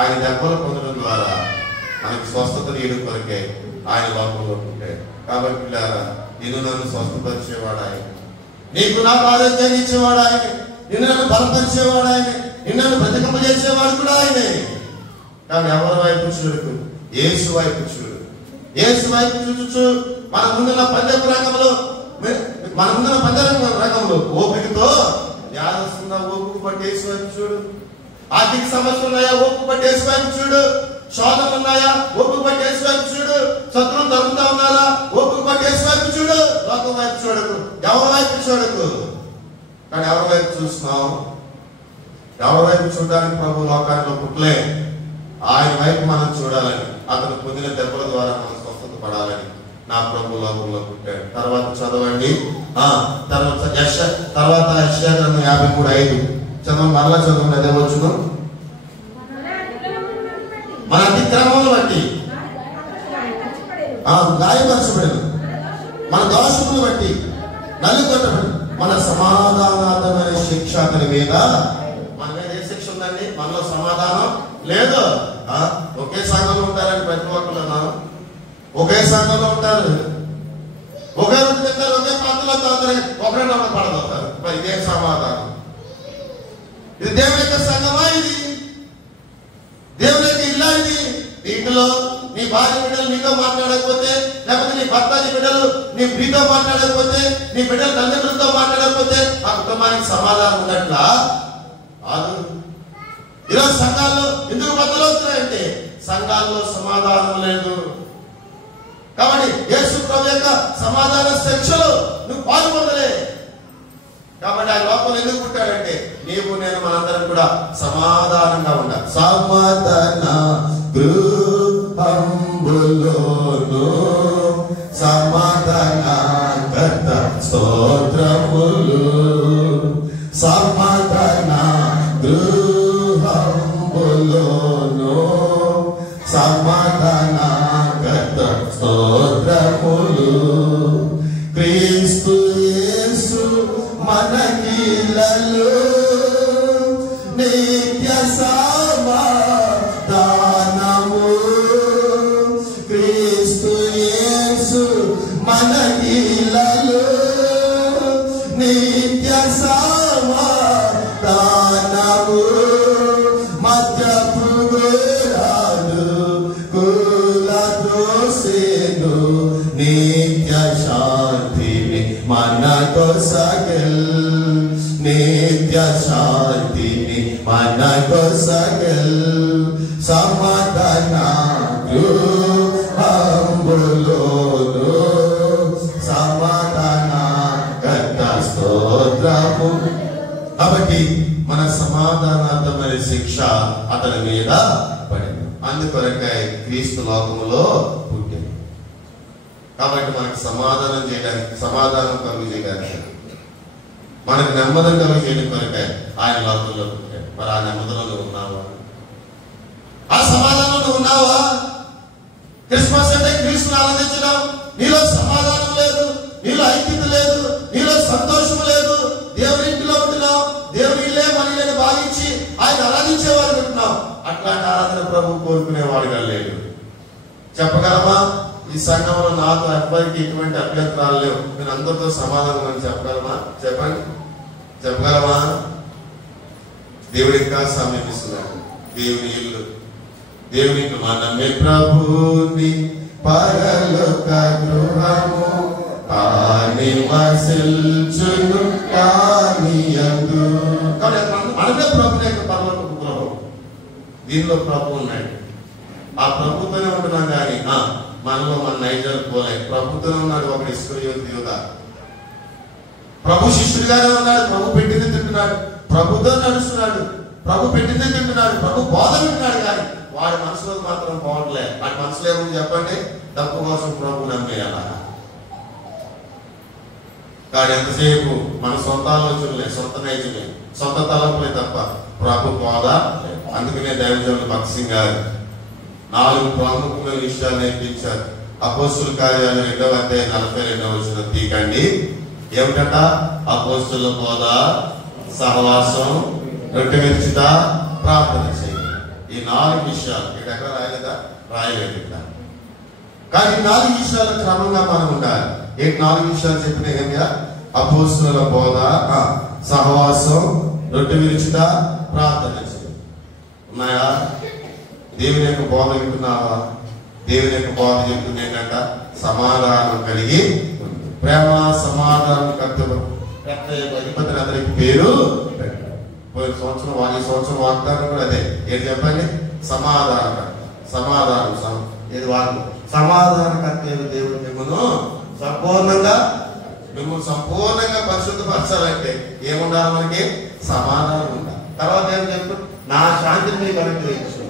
ఆయన దెబ్బలు పొందడం ద్వారా మనకు స్వస్థత నీడు కొరకే ఆయన లోకంలో పుట్టాడు. కాబట్టి నిన్ను నన్ను స్వస్థపరిచేవాడు ఆయన, నీకు నాకు ఆరోగ్యాన్ని ఇచ్చేవాడు ఆయన, నిన్ను నన్ను బలపరిచేవాడు ఆయన, నిన్ను నన్ను బ్రతికింపజేసేవాడు కూడా ఆయనే. కానీ ఎవరి వైపు చూడకు, యేసు వైపు చూడు. యేసు వైపు చూచు మన ముందున్న పందెపు రంగంలో ఓపికతో యాద వస్తుందా? ఓపిక పట్టి యేసు వైపు చూడు. ఆర్థిక సమస్యలు ఉన్నాయా? ఓపిక పట్టి యేసు వైపు చూడు. శోధనలు ఉన్నాయా? ఓపిక పట్టి యేసు వైపు చూడు. శత్రువులు తరుగుతా ఉన్నారా? ఓపిక పట్టి యేసు వైపు చూడు. లోకం వైపు చూడకు, ఎవరి వైపు చూడకు. కానీ ఎవరి వైపు చూస్తున్నావు? ఎవరి వైపు చూడడానికి ప్రభు లోకానికి పుట్టలే. ఆయన వైపు మనం చూడాలని, అతను పొందిన దెబ్బల ద్వారా మనం స్వస్థత పడాలని నా ప్రభు లోకంలో పుట్టాడు. తర్వాత చదవండి. తర్వాత యెషయా గ్రంథం 53:5 చదవండి. మరలా చదవండి. అదే వచ్చును. మన అతిక్రమములను బట్టి గాయపరచబడను, మన దోషములను బట్టి నలుగొట్టబడి మన సమాధానార్థమైన శిక్ష అతని మీద. మన మీద ఏ శిక్ష ఉందండి? మనలో సమాధానం లేదు. ఒకే సంఘంలో ఉంటారని ప్రతి ఒక్కరు ఒకే సంఘంలో ఉంటారు, ఒకే రోజు తింటారు, ఒకే పాత్రలో తాగుతారు, ఒకరే నమ్మ పడతారు. మరి ఇదే సమాధానం? ఇది దేవుని యొక్క సంఘమా? ఇది దేవుని యొక్క ఇల్లా? ఇది ఇంట్లో నీ భార్య బిడ్డలు నీతో మాట్లాడకపోతే, లేకపోతే నీ భర్త నీ బిడ్డలు నీ ప్రీతో మాట్లాడకపోతే, నీ బిడ్డల తల్లిదండ్రులతో మాట్లాడకపోతే ఆ కుటుంబానికి సమాధానం ఉన్నట్లా? ఈరోజు సంఘాల్లో ఎందుకు బద్దలవుతున్నాయంటే సంఘాల్లో సమాధానం లేదు. కాబట్టి యేసు ప్రభు యొక్క సమాధాన శిక్షలో నువ్వు పాల్పొందలే. కాబట్టి ఆ లోపల ఎందుకు పుట్టాడంటే నీవు నేను మనందరం కూడా సమాధానంగా ఉండాలి. సమాధాన గృహంబులోను సమాధాన కర్త స్తోత్రములు, సమాధాన గృహంబులోను సమాధాన కర్త స్తోత్రములు, క్రీస్తు సమాధానము క్రీస్తు యేసు మనకిలలో నిత్య సమాధానము మధ్యపు గోరాలు కులదోసేను నిత్య శాంతిని మనకు సగల్ నిత్య శాంతిని మనకు సగల్ సమాధాన గృహంబులోను సమాధాన కర్త స్తోత్రము. కాబట్టి మన సమాధానార్థమైన శిక్ష అతని మీద పడింది. అందుకొరకై క్రీస్తు లోకములో పుట్టింది. కాబట్టి మనకి సమాధానం చేయడానికి, సమాధానం కలుగు చేయడానికి, మనకు నెమ్మదం కలుగు చేయడం కొరకై ఆయన లోకంలో పుట్టాడు. మరి ఆ నెమ్మదిలో నువ్వు ఉన్నావా? ఆ సమాధానం నువ్వు ఉన్నావా? క్రిస్మస్ అంటే క్రీస్తుని ఆనందించడం, నీలో సమాధానం లేదు, నీలో ఐక్యత లేదు, నీలో సంతోషం లేదు. దేవుని ఇంటిలో ఉంటున్నావు, దేవుని ఇల్లే మన ఇల్లని భావించి ఆయన ఆరాధించేవారు ఉంటున్నావు. అట్లాంటి ఆరాధన ప్రభు కోరుకునేవాడుగా లేడు. చెప్పగలమా? ఈ సంఘంలో నాతో ఎవ్వరికి ఎటువంటి అభ్యంతరాలు లేవు, నేను అందరితో సమాధానం అని చెప్పగలమా? చెప్పండి, చెప్పగలమా? దేవుడు ఇంకా సమీపిస్తున్నాడు. దేవుని ఇల్లు, దేవుని మనమే ప్రభుని పరలోక గృహము నివసించును కానియందు. కాబట్టి మనమే ప్రభుని యొక్క పరలోక గృహం. దీనిలో ప్రభు ఉన్నాడు. ఆ ప్రభుత్వనే ఉంటున్నాం కానీ మనలో మన నైజాలు పోలే. ప్రభుత్వం ఉన్నాడు ఒక ఇస్కరియోతు యూద. ప్రభు శిష్యుడిగానే ఉన్నాడు. ప్రభు పెట్టింది తింటున్నాడు, ప్రభుతో నడుస్తున్నాడు, ప్రభు పెట్టింది తింటున్నాడు, ప్రభు బోధ వింటున్నాడు. కానీ వాడి మనసులో మాత్రం పోవట్లే. వాడి మనసులో ఏముంది చెప్పండి? డబ్బు కోసం ప్రభు నమ్మేయాల. కానీ ఎంతసేపు మన సొంత ఆలోచనలే, సొంత నైజమే, సొంత తలంపులే తప్ప ప్రభు బోధ. అందుకనే దైవజనులు భక్త్ సింగ్ గారు 4 ప్రముఖమైన విషయాలు నేర్పించారు. అపోస్తుల కార్యాలు 2వ అధ్యాయం 42వ వచనం తీకండి. ఏమిటంట? అపోస్తుల బోధ, సహవాసం, రొట్టె విరుచుట, ప్రార్థన చేయండి. ఈ 4 విషయాలు ఇక్కడ రాయలేదా? రాయలేదు ఇక్కడ. కానీ 4 విషయాల క్రమంగా మనం ఉండాలి. ఏ 4 విషయాలు చెప్పిన ఏమియా? అపోస్తుల బోధ, సహవాసం, రొట్టె విరుచుట, ప్రార్థన చేయండి. ఉన్నాయా? దేవుని యొక్క బోధ వింటున్నావా? దేవుని యొక్క బోధ చెప్తుంది ఏంటంట? సమాధానం కలిగి ప్రేమ సమాధానం కర్తవ్యం అధిపతి అతనికి పేరు పోయిన సంవత్సరం ఈ సంవత్సరం వాగ్దానం కూడా అదే. ఏంటి చెప్పండి? సమాధానం. సమాధానం ఇది వాడు సమాధాన కర్తవ్యం. దేవుడు మిమ్మల్ని సంపూర్ణంగా పరిశుద్ధపరచాలంటే ఏముండాలి? మనకి సమాధానం ఉండాలి. తర్వాత ఏం చెప్తాడు? నా శాంతిని మీకు అనుగ్రహించు.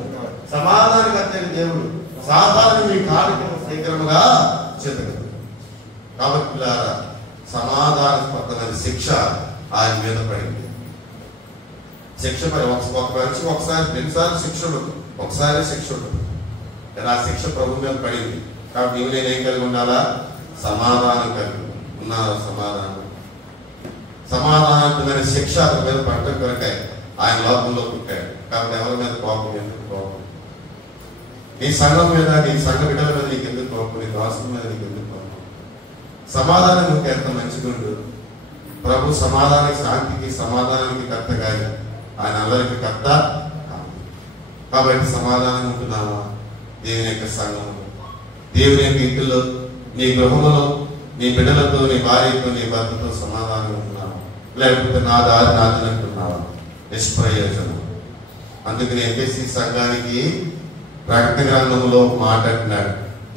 సమాధాన కర్తవ్యం దేవుడు సాధారణ మీ కార్యక్రమం శీఘ్రముగా చెందగలదు. కాబట్టి సమాధానపరమైన శిక్ష ఆయన మీద పడింది. శిక్ష పడి ఒక మనిషి ఒకసారి 2 సార్లు శిక్ష ఉండదు, ఒకసారి శిక్ష ఉండదు. ఆ శిక్ష ప్రభు మీద పడింది. కాబట్టి నీవు నేనేం కలిగి ఉండాలా? సమాధానం కలిగి ఉన్నారా? సమాధానమైన శిక్ష అతని మీద పడటం కొరకై ఆయన లోకంలో పుట్టాడు. కాబట్టి ఎవరి మీద కోపం? ఎందుకు కోపం? నీ సంఘం మీద, నీ సంఘ బిడ్డల మీద నీకు ఎందుకు కోపం? నీ రాష్ట్రం మీద నీకు ఎందుకు కోపం? సమాధానం ఉంటే ఎంత మంచిగుండు. ప్రభు సమాధానానికి, శాంతికి, సమాధానానికి కర్త కాదు, ఆయన అందరికి కర్త. కాబట్టి సమాధానం ఉంటున్నావా? దేవుని యొక్క సంఘంలో, దేవుని యొక్క ఇంటిలో, నీ గృహంలో, నీ బిడ్డలతో, నీ భార్యతో, నీ భర్తతో సమాధానం ఉంటున్నావా? లేకపోతే నా దారి నాదని అంటున్నావా? నిష్ప్రయోజనం. అందుకని ఎఫెసీ సంఘానికి ప్రకటన గ్రంథంలో మాట్లాడినాడు.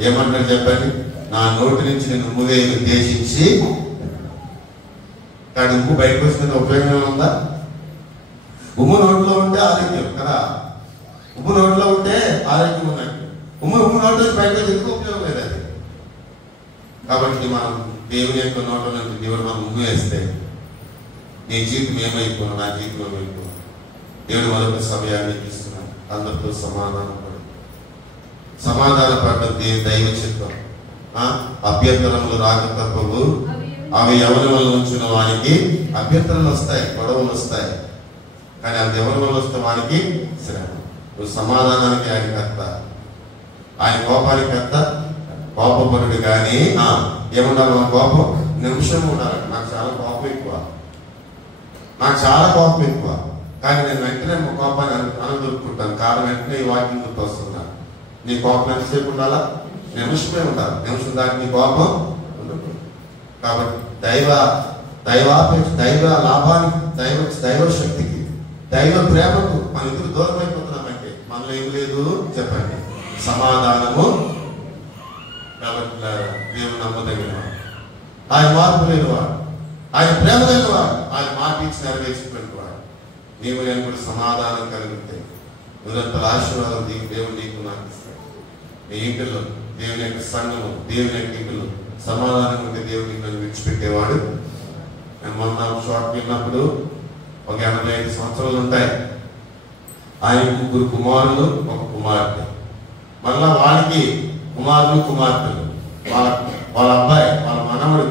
ఏమంటాడు చెప్పండి? నా నోటి నుంచి నేను ఉమ్మువేయను ఉద్దేశించి. కానీ ఉమ్ము బయటకు వచ్చిన ఉపయోగం ఉందా? ఉమ్ము నోట్లో ఉంటే ఆరోగ్యం కదా. ఉమ్ము నోట్లో ఉంటే ఆరోగ్యం ఉన్నట్టు. ఉమ్ము నోట్లో బయటకు ఎందుకు ఉపయోగం లేదు అది. కాబట్టి మనం దేవుని యొక్క నోట్లో నుంచి దేవుడు మనం ఉమ్ము వేస్తే నీ జీవితం ఏమైపోను, నా జీవితం ఏమైపోను. దేవుడు మరొక సమయాన్ని ఇస్తున్నాడు. అందరితో సమాధాన పడడం దైవ చిత్తం. అభ్యంతరములు రాక తప్పవు, అవి ఎవరి వల్ల ఉంచిన వానికి అభ్యంతరాలు వస్తాయి, గొడవలు వస్తాయి. కానీ అది ఎవరి వల్ల వస్తే వానికి శ్రమ. నువ్వు సమాధానానికి ఆయన కర్త, ఆయన కోపానికి కర్త. కోపపరుడు కానీ ఏముండాలి? మన కోపం నిమిషం ఉండాలి. నాకు చాలా కోపం ఎక్కువ, కానీ నేను వెంటనే మా కోపాన్ని అనదొరుకుంటాను. కారణం వెంటనే ఈ వాక్యం గుర్తు వస్తున్నాను. నీ కోపం ఎంతసేపు ఉండాలా? నిమిషమే ఉండాలి. నిమిషం దాటి నీ కోపం ఉండదు. కాబట్టి దైవ లాభానికి, దైవ శక్తికి, దైవ ప్రేమకు మన ఇద్దరు దూరం అయిపోతున్నామంటే మనలో ఏం లేదు చెప్పండి? సమాధానము. కాబట్టి దేవుని నమ్మదగినవాడు, ఆయన మార్పు లేనివాడు, ఆయన ప్రేమ లేనివాడు, ఆయన మాట ఇచ్చి నెరవేర్చినటువంటి వాడు. నీవు నేను కూడా సమాధానం కలిగితే నిరంతర ఆశీర్వాదం దేవుడు నీకు నాకు ఇస్తాడు. నీ ఇంటిలో, దేవుని యొక్క సంఘము, దేవుని యొక్క ఇంటిలో సమాధానం ఉంటే దేవుని నన్ను విడిచిపెట్టేవాడు. నేను మొన్న షార్ట్ వెళ్ళినప్పుడు ఒక 85 సంవత్సరాలు ఉంటాయి. ఆయన 3 కుమారులు, 1 కుమార్తె. మళ్ళా వాళ్ళకి కుమారులు, కుమార్తెలు. వాళ్ళ అబ్బాయి, వాళ్ళ మనవడు,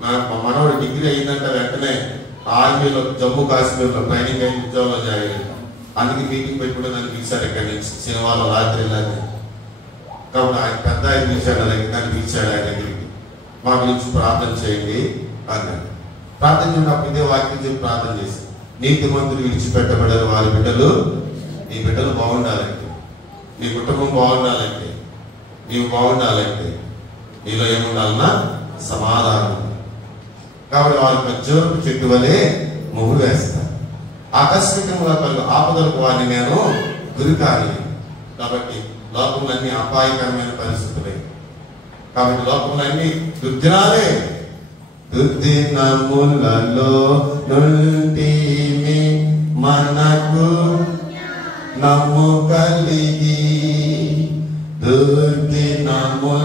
మా మనవడు డిగ్రీ అయిందంట. వెంటనే ఆర్మీలో, జమ్మూ కాశ్మీర్లో ట్రైనింగ్ అయ్యి ఉద్యోగంలో జాయిన్ అయ్యాడు. అందుకే మీటింగ్ పెట్టుకుంటే నన్ను పిలిచాడు. ఇక్కడి నుంచి సినిమాలో రాత్రి వెళ్ళాలి కాబట్టి ఆయన పెద్ద ఆయన పిలిచాడు, నన్ను పిలిచాడు ఆయన దగ్గరికి. మా గురించి ప్రార్థన చేయండి అన్నాడు. ప్రార్థన చేసినప్పుడు ఇదే వాక్యం చెప్పి ప్రార్థన చేసి, నీతిమంతులు విడిచిపెట్టబడారు వారి బిడ్డలు. నీ బిడ్డలు బాగుండాలంటే, నీ కుటుంబం బాగుండాలంటే, నీవు బాగుండాలంటే నీలో ఏముండాలన్నా సమాధానం. కాబట్టి వారి మధ్యవరపు చెట్టు వలె ముగ్గురు వేస్తారు. ఆకస్మికంగా కలుగు ఆపదలకు వారిని నేను గురి కాని. కాబట్టి లోకంలన్నీ అపాయకరమైన పరిస్థితులే. కాబట్టి లోకంలన్నీ దుర్దినాలే. దుర్దినములలో నుండి మనకు నమ్ము కలిగి, దుర్దినములలో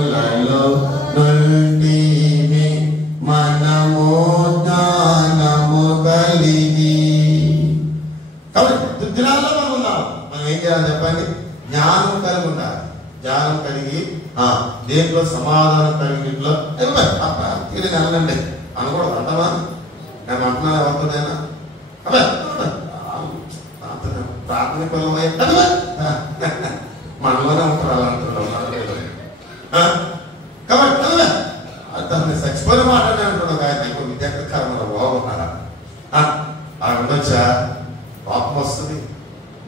నుండి మనము జ్ఞానము కలిగి. కాబట్టి దుర్దినాల్లో మనం ఉన్నాం. మనం ఏం చేయాలి చెప్పండి? జ్ఞానం కలిగి ఉండాలి. జ్ఞానం కలిగి దేంట్లో సమాధానం కలిగిట్లో వెళ్ళండి అనకూడదు. అంటమా? నేను అంటున్నా అవుతుందేనా? ప్రార్థన పిల్లలు మనలోనే ఉంటారు అలా అంటున్నాం. కాబట్టి దాన్ని చచ్చిపోయిన మాట్లాడే అంటున్నావు. ఆయన ఎక్కువ విద్యాకరంలో బాగున్నారా? అలా ఉండొచ్చా? కోపం వస్తుంది.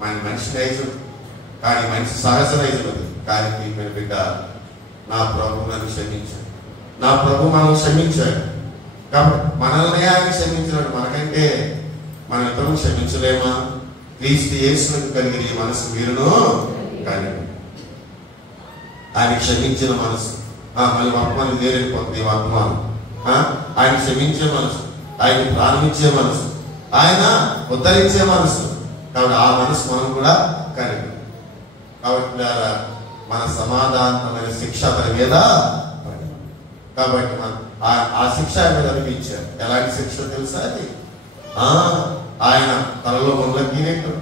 మనిషి నైజం, కానీ మనిషి సహజ నైజం అది. కానీ మీరు బిడ్డ, నా ప్రభు నన్ను క్షమించాడు, నా ప్రభు మనం క్షమించాడు. కాబట్టి మనల్ని ఆయన క్షమించినాడు. మనకంటే మన ఇతరులను క్షమించలేమా? క్రీస్తు యేసుకు కలిగిన ఈ మనసు మీరును కానీ ఆయన క్షమించిన మనసు. మళ్ళీ వర్తమానం వేరైపోతుంది. వర్తమానం ఆయన క్షమించే మనసు, ఆయన ప్రారంభించే మనసు, ఆయన ఉద్ధరించే మనసు. కాబట్టి ఆ మనసు మనం కూడా కలిగి. కాబట్టి మన సమాధానమైన శిక్ష అతని మీద. కాబట్టి ఆ శిక్ష మీద అనిపించారు. ఎలాంటి శిక్ష తెలుసా? అది ఆయన తలలో మొంగల గీనెట్లు,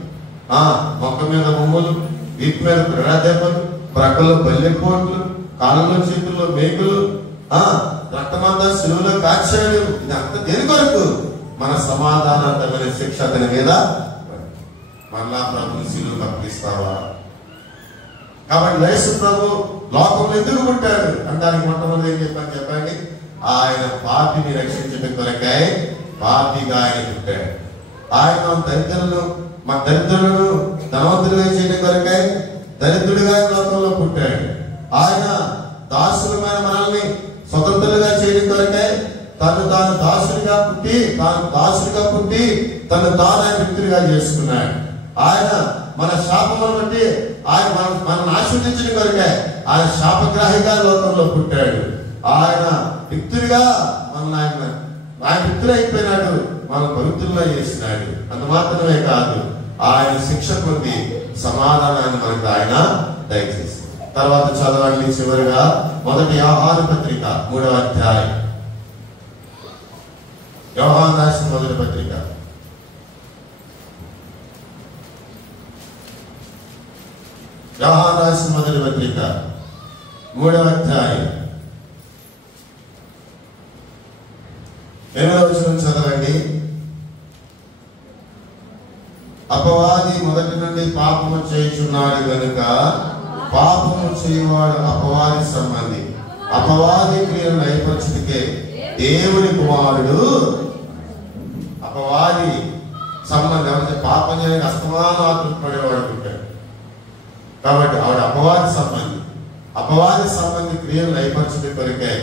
మొక్క మీద బొమ్మలు, వీపు మీద క్రీడా దెబ్బలు, ప్రక్కలో బల్లెపోట్లు, కాళ్ళలో చేతుల్లో మేకులు, రక్తమంతా శిలువలో కాచాడు. ఇదంతా దేని కొరకు? మన సమాధానమైన శిక్ష అతని మీద. మళ్ళా ప్రభుని శిలువకు అప్పగిస్తావా? కాబట్టి యేసు ప్రభు లోకంలో ఎందుకు పుట్టాడు అంటానికి మొట్టమొదటి ఏం చెప్పాను చెప్పండి? ఆయన పాపిని రక్షించడం కొరకై పాపిగా ఆయన పుట్టాడు. ఆయన మా దరిద్రులను ధనవంతులుగా చేయడం కొరకై దరిద్రుడిగా లోకంలో పుట్టాడు. ఆయన దాసులమైన మనల్ని స్వతంత్రులుగా చేయడం కొరకై తాను దాసుడిగా పుట్టి తను తాను వ్యక్తులుగా చేసుకున్నాడు. ఆయన మన శాపములను బట్టి ఆయన మనల్ని ఆశీర్వదించడం కొరకే ఆయన శాపగ్రాహిగా లోకంలో పుట్టాడు. ఆయన వ్యక్తులుగా మనల్ని ఆయన వ్యక్తులు అయిపోయినాడు, మన పవిత్రుల్లో చేసినాడు. అంత మాత్రమే కాదు, ఆయన శిక్ష పొంది సమాధానాన్ని మనకు ఆయన దయచేసి. తర్వాత చదవండి చివరిగా 1 యోహాను పత్రిక 3వ అధ్యాయం. యోహాను రాసిన 1 పత్రిక యోహాను రాసిన 1 పత్రిక 3వ అధ్యాయం 8వ వచనం చదవండి. అపవాది మొదటి నుండి పాపము చేయుచున్నాడు గనుక పాపము చేయువాడు అపవాది సంబంధి. అపవాది క్రియను నైపర్చుడికే దేవుని కుమారుడు. అపవాది సంబంధం అంటే పాపం చేయడానికి అస్తమానం ఆత్మపడేవాడు ఉంటాడు కాబట్టి ఆవిడ అపవాది సంబంధి. అపవాది సంబంధి క్రియలు నైపర్చుడి కొరికే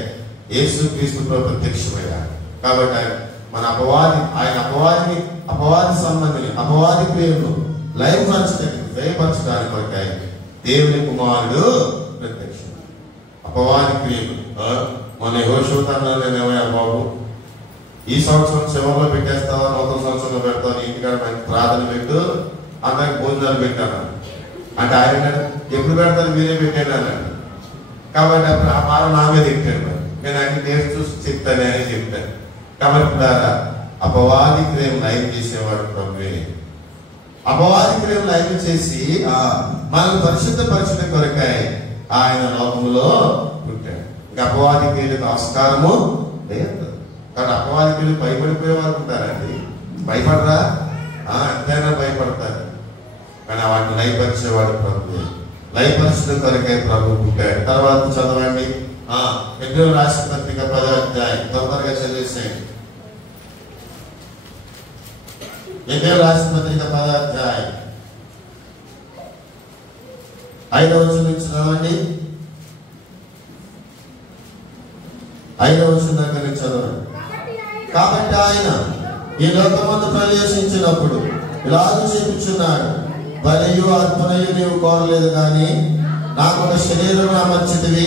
యేసుక్రీస్తు ప్రభు ప్రత్యక్షమయ్యాడు. కాబట్టి మన అపవాది సంబంధిని అపవాది క్రియలను లయపరచడానికి కొరకాయ దేవుని కుమారుడు ప్రత్యక్షం. అపవాది క్రియలు మన యెహోషువతన్నానేమయ్యా బాబు, ఈ సంవత్సరం చివరిలో పెట్టేస్తావా, నూతన సంవత్సరంలో పెడతావు, ఇంటికాడ మంచి ప్రార్థన పెట్టు, అందరికి భోజనాలు పెట్టాను అంటే ఆయన ఎప్పుడు పెడతారు, మీరే పెట్టాను అన్నాడు. కాబట్టి అప్పుడు ఆ మాట నా మీద తిట్టాడు. నేను అన్ని టేస్ట్ చూసి చెప్తానే అని చెప్తాను. కాబట్టి అపవాది క్రియలు లైవ్ చేసేవాడు ప్రభువే. అపవాది క్రియలు లైవ్ చేసి మనల్ని పరిశుద్ధపరచడం కొరకై ఆయన లోకంలో పుట్టాడు. ఇంకా అపవాది క్రియలకు ఆస్కారము లేదు. కానీ అపవాది క్రియలు భయపడిపోయేవారు ఉంటారండి. భయపడరా? ఎంతైనా భయపడతారు. కానీ వాటిని లయపరిచేవాడు ప్రభువే. లయపరచడం కొరకై ప్రభు పుట్టాడు. తర్వాత చదవండి హెబ్రీయులకు రాసిన పత్రిక 10వ అధ్యాయం తొందరగా చదివేసేయండి. హెబ్రీయులకు రాసిన పత్రిక 10వ అధ్యాయం 5వ వచనం నుంచి చదవండి. 5వ వచనం దగ్గర నుంచి చదవండి. కాబట్టి ఆయన ఈ లోకమందు ప్రవేశించినప్పుడు ఇలాగూ చెప్పుచున్నాడు, బలియు అర్పణయు నీవు కోరలేదు కానీ నాకు ఒక శరీరం అమర్చితివి,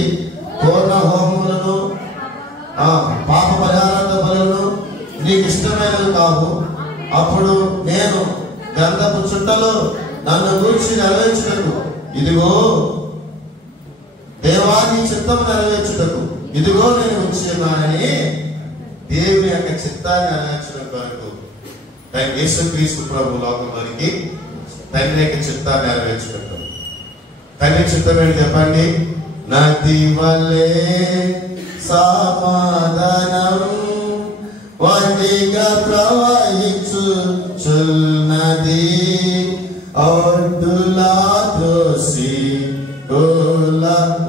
పూర్ణ హోమములను పాప పరిహారార్థ బలులను నీకు ఇష్టమైనవి కావు. అప్పుడు నేను గంధపు చుట్టలు నన్ను గూర్చి నెరవేర్చుటకు ఇదిగో దేవాది చిత్తము నెరవేర్చుటకు ఇదిగో నేను వచ్చి ఉన్నానని దేవుని యొక్క చిత్తాన్ని నెరవేర్చడం కొరకు యేసుక్రీస్తు ప్రభు లోకంలోనికి తండ్రి యొక్క చిత్తాన్ని నెరవేర్చుకుంటాం. తండ్రి చిత్తం ఏంటి చెప్పండి? నది వలే సమాధానం వంటిగా ప్రవహించుచున్నది, ఒడ్డులా దోసి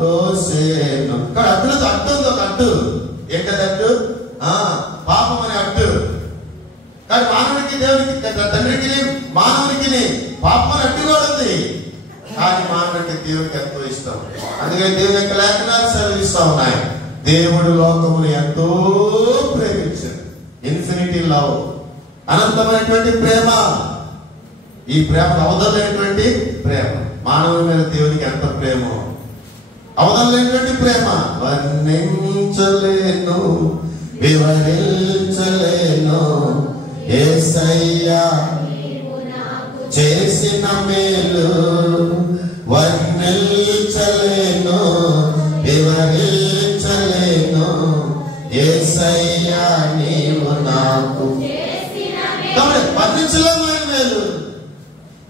దోసేను. ఇక్కడ అడ్డులతో అడ్డు ఉంది, ఒక అడ్డు. ఏంటది అడ్డు? పాపం అనే అడ్డు. కానీ మానవుడికి దేవునికి తండ్రికి మానవునికి పాపం అని అడ్డు కూడా ఉంది. కానీ మానవుడికి దేవునికి ఎంతో ఇష్టం. అందుకని దేవుని యొక్క లేఖనాలు సెలవిస్తా ఉన్నాయి, దేవుడు లోకమును ఎంతో ప్రేమించాడు. ఇన్ఫినిటీ లవ్, అనంతమైనటువంటి ప్రేమ. ఈ ప్రేమ అవధులైనటువంటి ప్రేమ. మానవుని మీద దేవునికి ఎంత ప్రేమ, అవధులైనటువంటి ప్రేమ. వర్ణించలేను వివరించలేను యేసయ్యా చేసిన మేలు, వర్ణించలేను వివరించలేను యేసయ్యా నీవు నాకు. వర్ణించలేము ఆయన మేలు.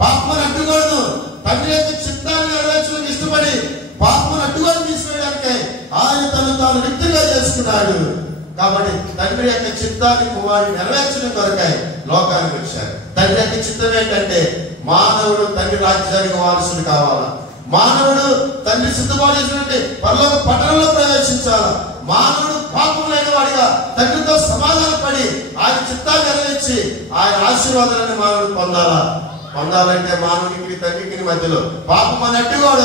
పాపమును అడ్డుకోవడం, తండ్రి యొక్క చిత్తాన్ని నెరవేర్చడానికి ఇష్టపడి పాపమును అడ్డుకొని తీసివేయడానికి ఆయన తను తాను వ్యక్తిగా చేసుకున్నాడు. కాబట్టి తండ్రి యొక్క చిత్తాన్ని కుమారుడు నెరవేర్చడం కొరకై లోకానికి వచ్చారు. తండ్రి యొక్క చిత్తం ఏంటంటే మానవుడు తండ్రి రాజ్యానికి వారసుడు కావాలా, మానవుడు తండ్రి సిద్ధపాటు చేసినట్టు పరలోక పట్టణంలో ప్రవేశించాలా, మానవుడు పాపం లేని వాడిగా తండ్రితో సమాధాన పడి ఆయన చిత్తాన్ని నెరవేర్చి ఆయన ఆశీర్వాదాలను మానవుడు పొందాలంటే మానవునికి తండ్రికి మధ్యలో పాపం అని అడ్డుగోడ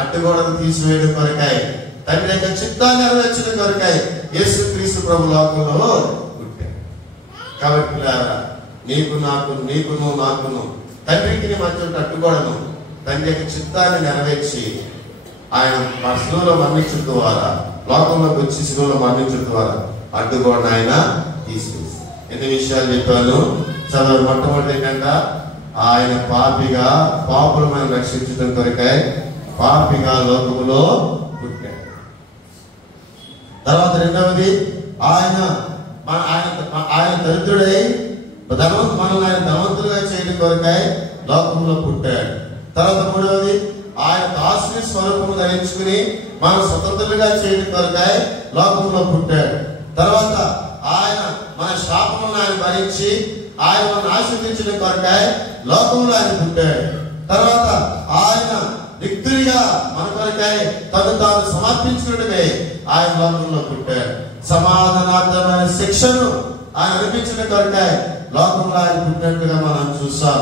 అడ్డుగోడను తీసివేయడం కొరకై తండ్రి యొక్క చిత్తాన్ని నెరవేర్చడం కొరకై యేసుక్రీస్తు ప్రభు లోకంలో పుట్టాడు. కాబట్టి నాకును తండ్రికి మధ్య అడ్డుగోడను తండ్రి యొక్క చిత్తాన్ని నెరవేర్చి ఆయన శిలువలో మరణించడం ద్వారా, లోకంలోకి వచ్చి శిలువలో మరణించడం ద్వారా అడ్డుగోడను ఆయన తీసివేసి. ఎన్ని విషయాలు చెప్పాను చదవండి. మొట్టమొదటి ఏంటంటే ఆయన పాపులను రక్షించడం కొరకై పాపిగా లోకములో పుట్టాడు. తర్వాత రెండవది ఆయన దరిద్రుడై మనల్ని ఆయన ధనవంతులుగా చేయడం కొరకై లోకంలో పుట్టాడు. తర్వాత మూడవది ఆయన దాసుని స్వరూపము ధరించుకుని మనం స్వతంత్రులుగా చేయడం కొరకై లోకంలో పుట్టాడు. తర్వాత ఆయన మన శాపములను ఆయన భరించి ఆయన మనల్ని ఆశీర్వదించడం కొరకై లోకంలో ఆయన పుట్టాడు. తర్వాత ఆయన వ్యక్తులుగా మన కొరకై తను తాను సమర్పించుకున్నట్టుగా ఆయన లోకంలో పుట్టాడు. సమాధానార్థమైన శిక్షను ఆయన అనిపించిన కొరకై లోకంలో ఆయన పుట్టినట్టుగా మనం చూస్తాం.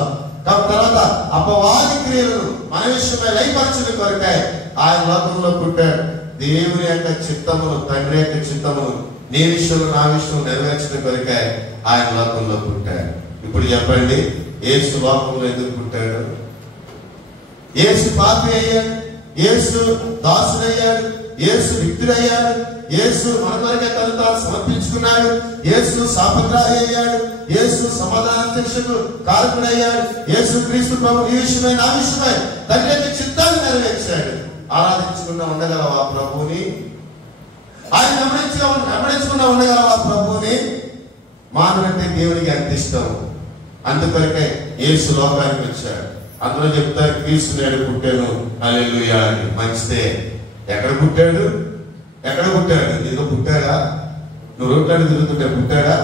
తర్వాత అపవాది క్రియలను మన విషయమై లయపరచడం కొరకై ఆయన లోకంలో పుట్టాడు. దేవుని యొక్క చిత్తమును, తండ్రి యొక్క చిత్తమును నీ విషయంలో నా విషయంలో నెరవేర్చడం కొరకై ఆయన లోకంలో పుట్టాడు. ఇప్పుడు చెప్పండి, యేసు లోకంలో ఎందుకు పుట్టాడు? యేసు పాపి అయ్యాడు, యేసు దాసుడయ్యాడు, యేసు వ్యక్తుడయ్యాడు, యేసు మన కొరకే తను తాను సమర్పించుకున్నాడు, యేసు శాపగ్రాహి అయ్యాడు, యేసు సమాధాన శిక్షకు కారకుడయ్యాడు, యేసు క్రీస్తు ప్రభు ఈ విషయమై నా విషయమై తండ్రి యొక్క చిత్తాన్ని నెరవేర్చాడు. ఆరాధించకుండా ఉండగలవా ప్రభువుని? ఆయన గమనించకుండా ఉండగలవా ప్రభువుని? మానవంటే దేవునికి అంత ఇష్టం. అందుకొరకే యేసు లోకానికి వచ్చాడు. అందులో చెప్తారు, క్రీస్తు నేడు పుట్టాను హల్లెలూయా అని. మంచిదే. ఎక్కడ పుట్టాడు? ఎక్కడ పుట్టాడు? నీకు పుట్టాడా? నువ్వు రోడ్లను తిరుగుతుంటే పుట్టాడా?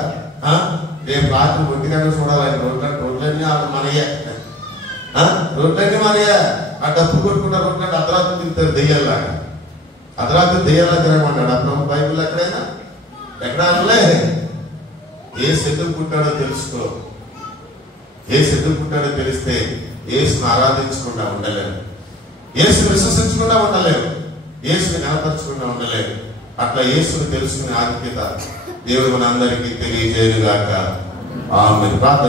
రేపు రాత్రి ఒంటిగంట చూడాలని రోడ్లన్నీ మనయ్యా, రోడ్లన్నీ మనయ్యా. ఆ డబ్బు కొట్టుకుంటా రోడ్లంటే అర్ధరాత్రి తిరుగుతారు దెయ్యాలాగా. అర్ధరాత్రి దెయ్యాలా తిరగమన్నాడు అప్పుడు బైబిల్ ఎక్కడైనా? ఎక్కడ అనలే. ఏ ఎందుకు పుట్టాడో తెలుసుకో. ఏ ఎందుకు పుట్టాడో తెలిస్తే యేసును ఆరాధించకుండా ఉండలేము, యేసును విశ్వసించకుండా ఉండలేము, యేసుని కనపరచకుండా ఉండలేము. అట్లా యేసును తెలుసుకునే ఆధిక్యత దేవుడు మన అందరికీ తెలియజేయుగాక. ఆమేన్. ప్రార్థన.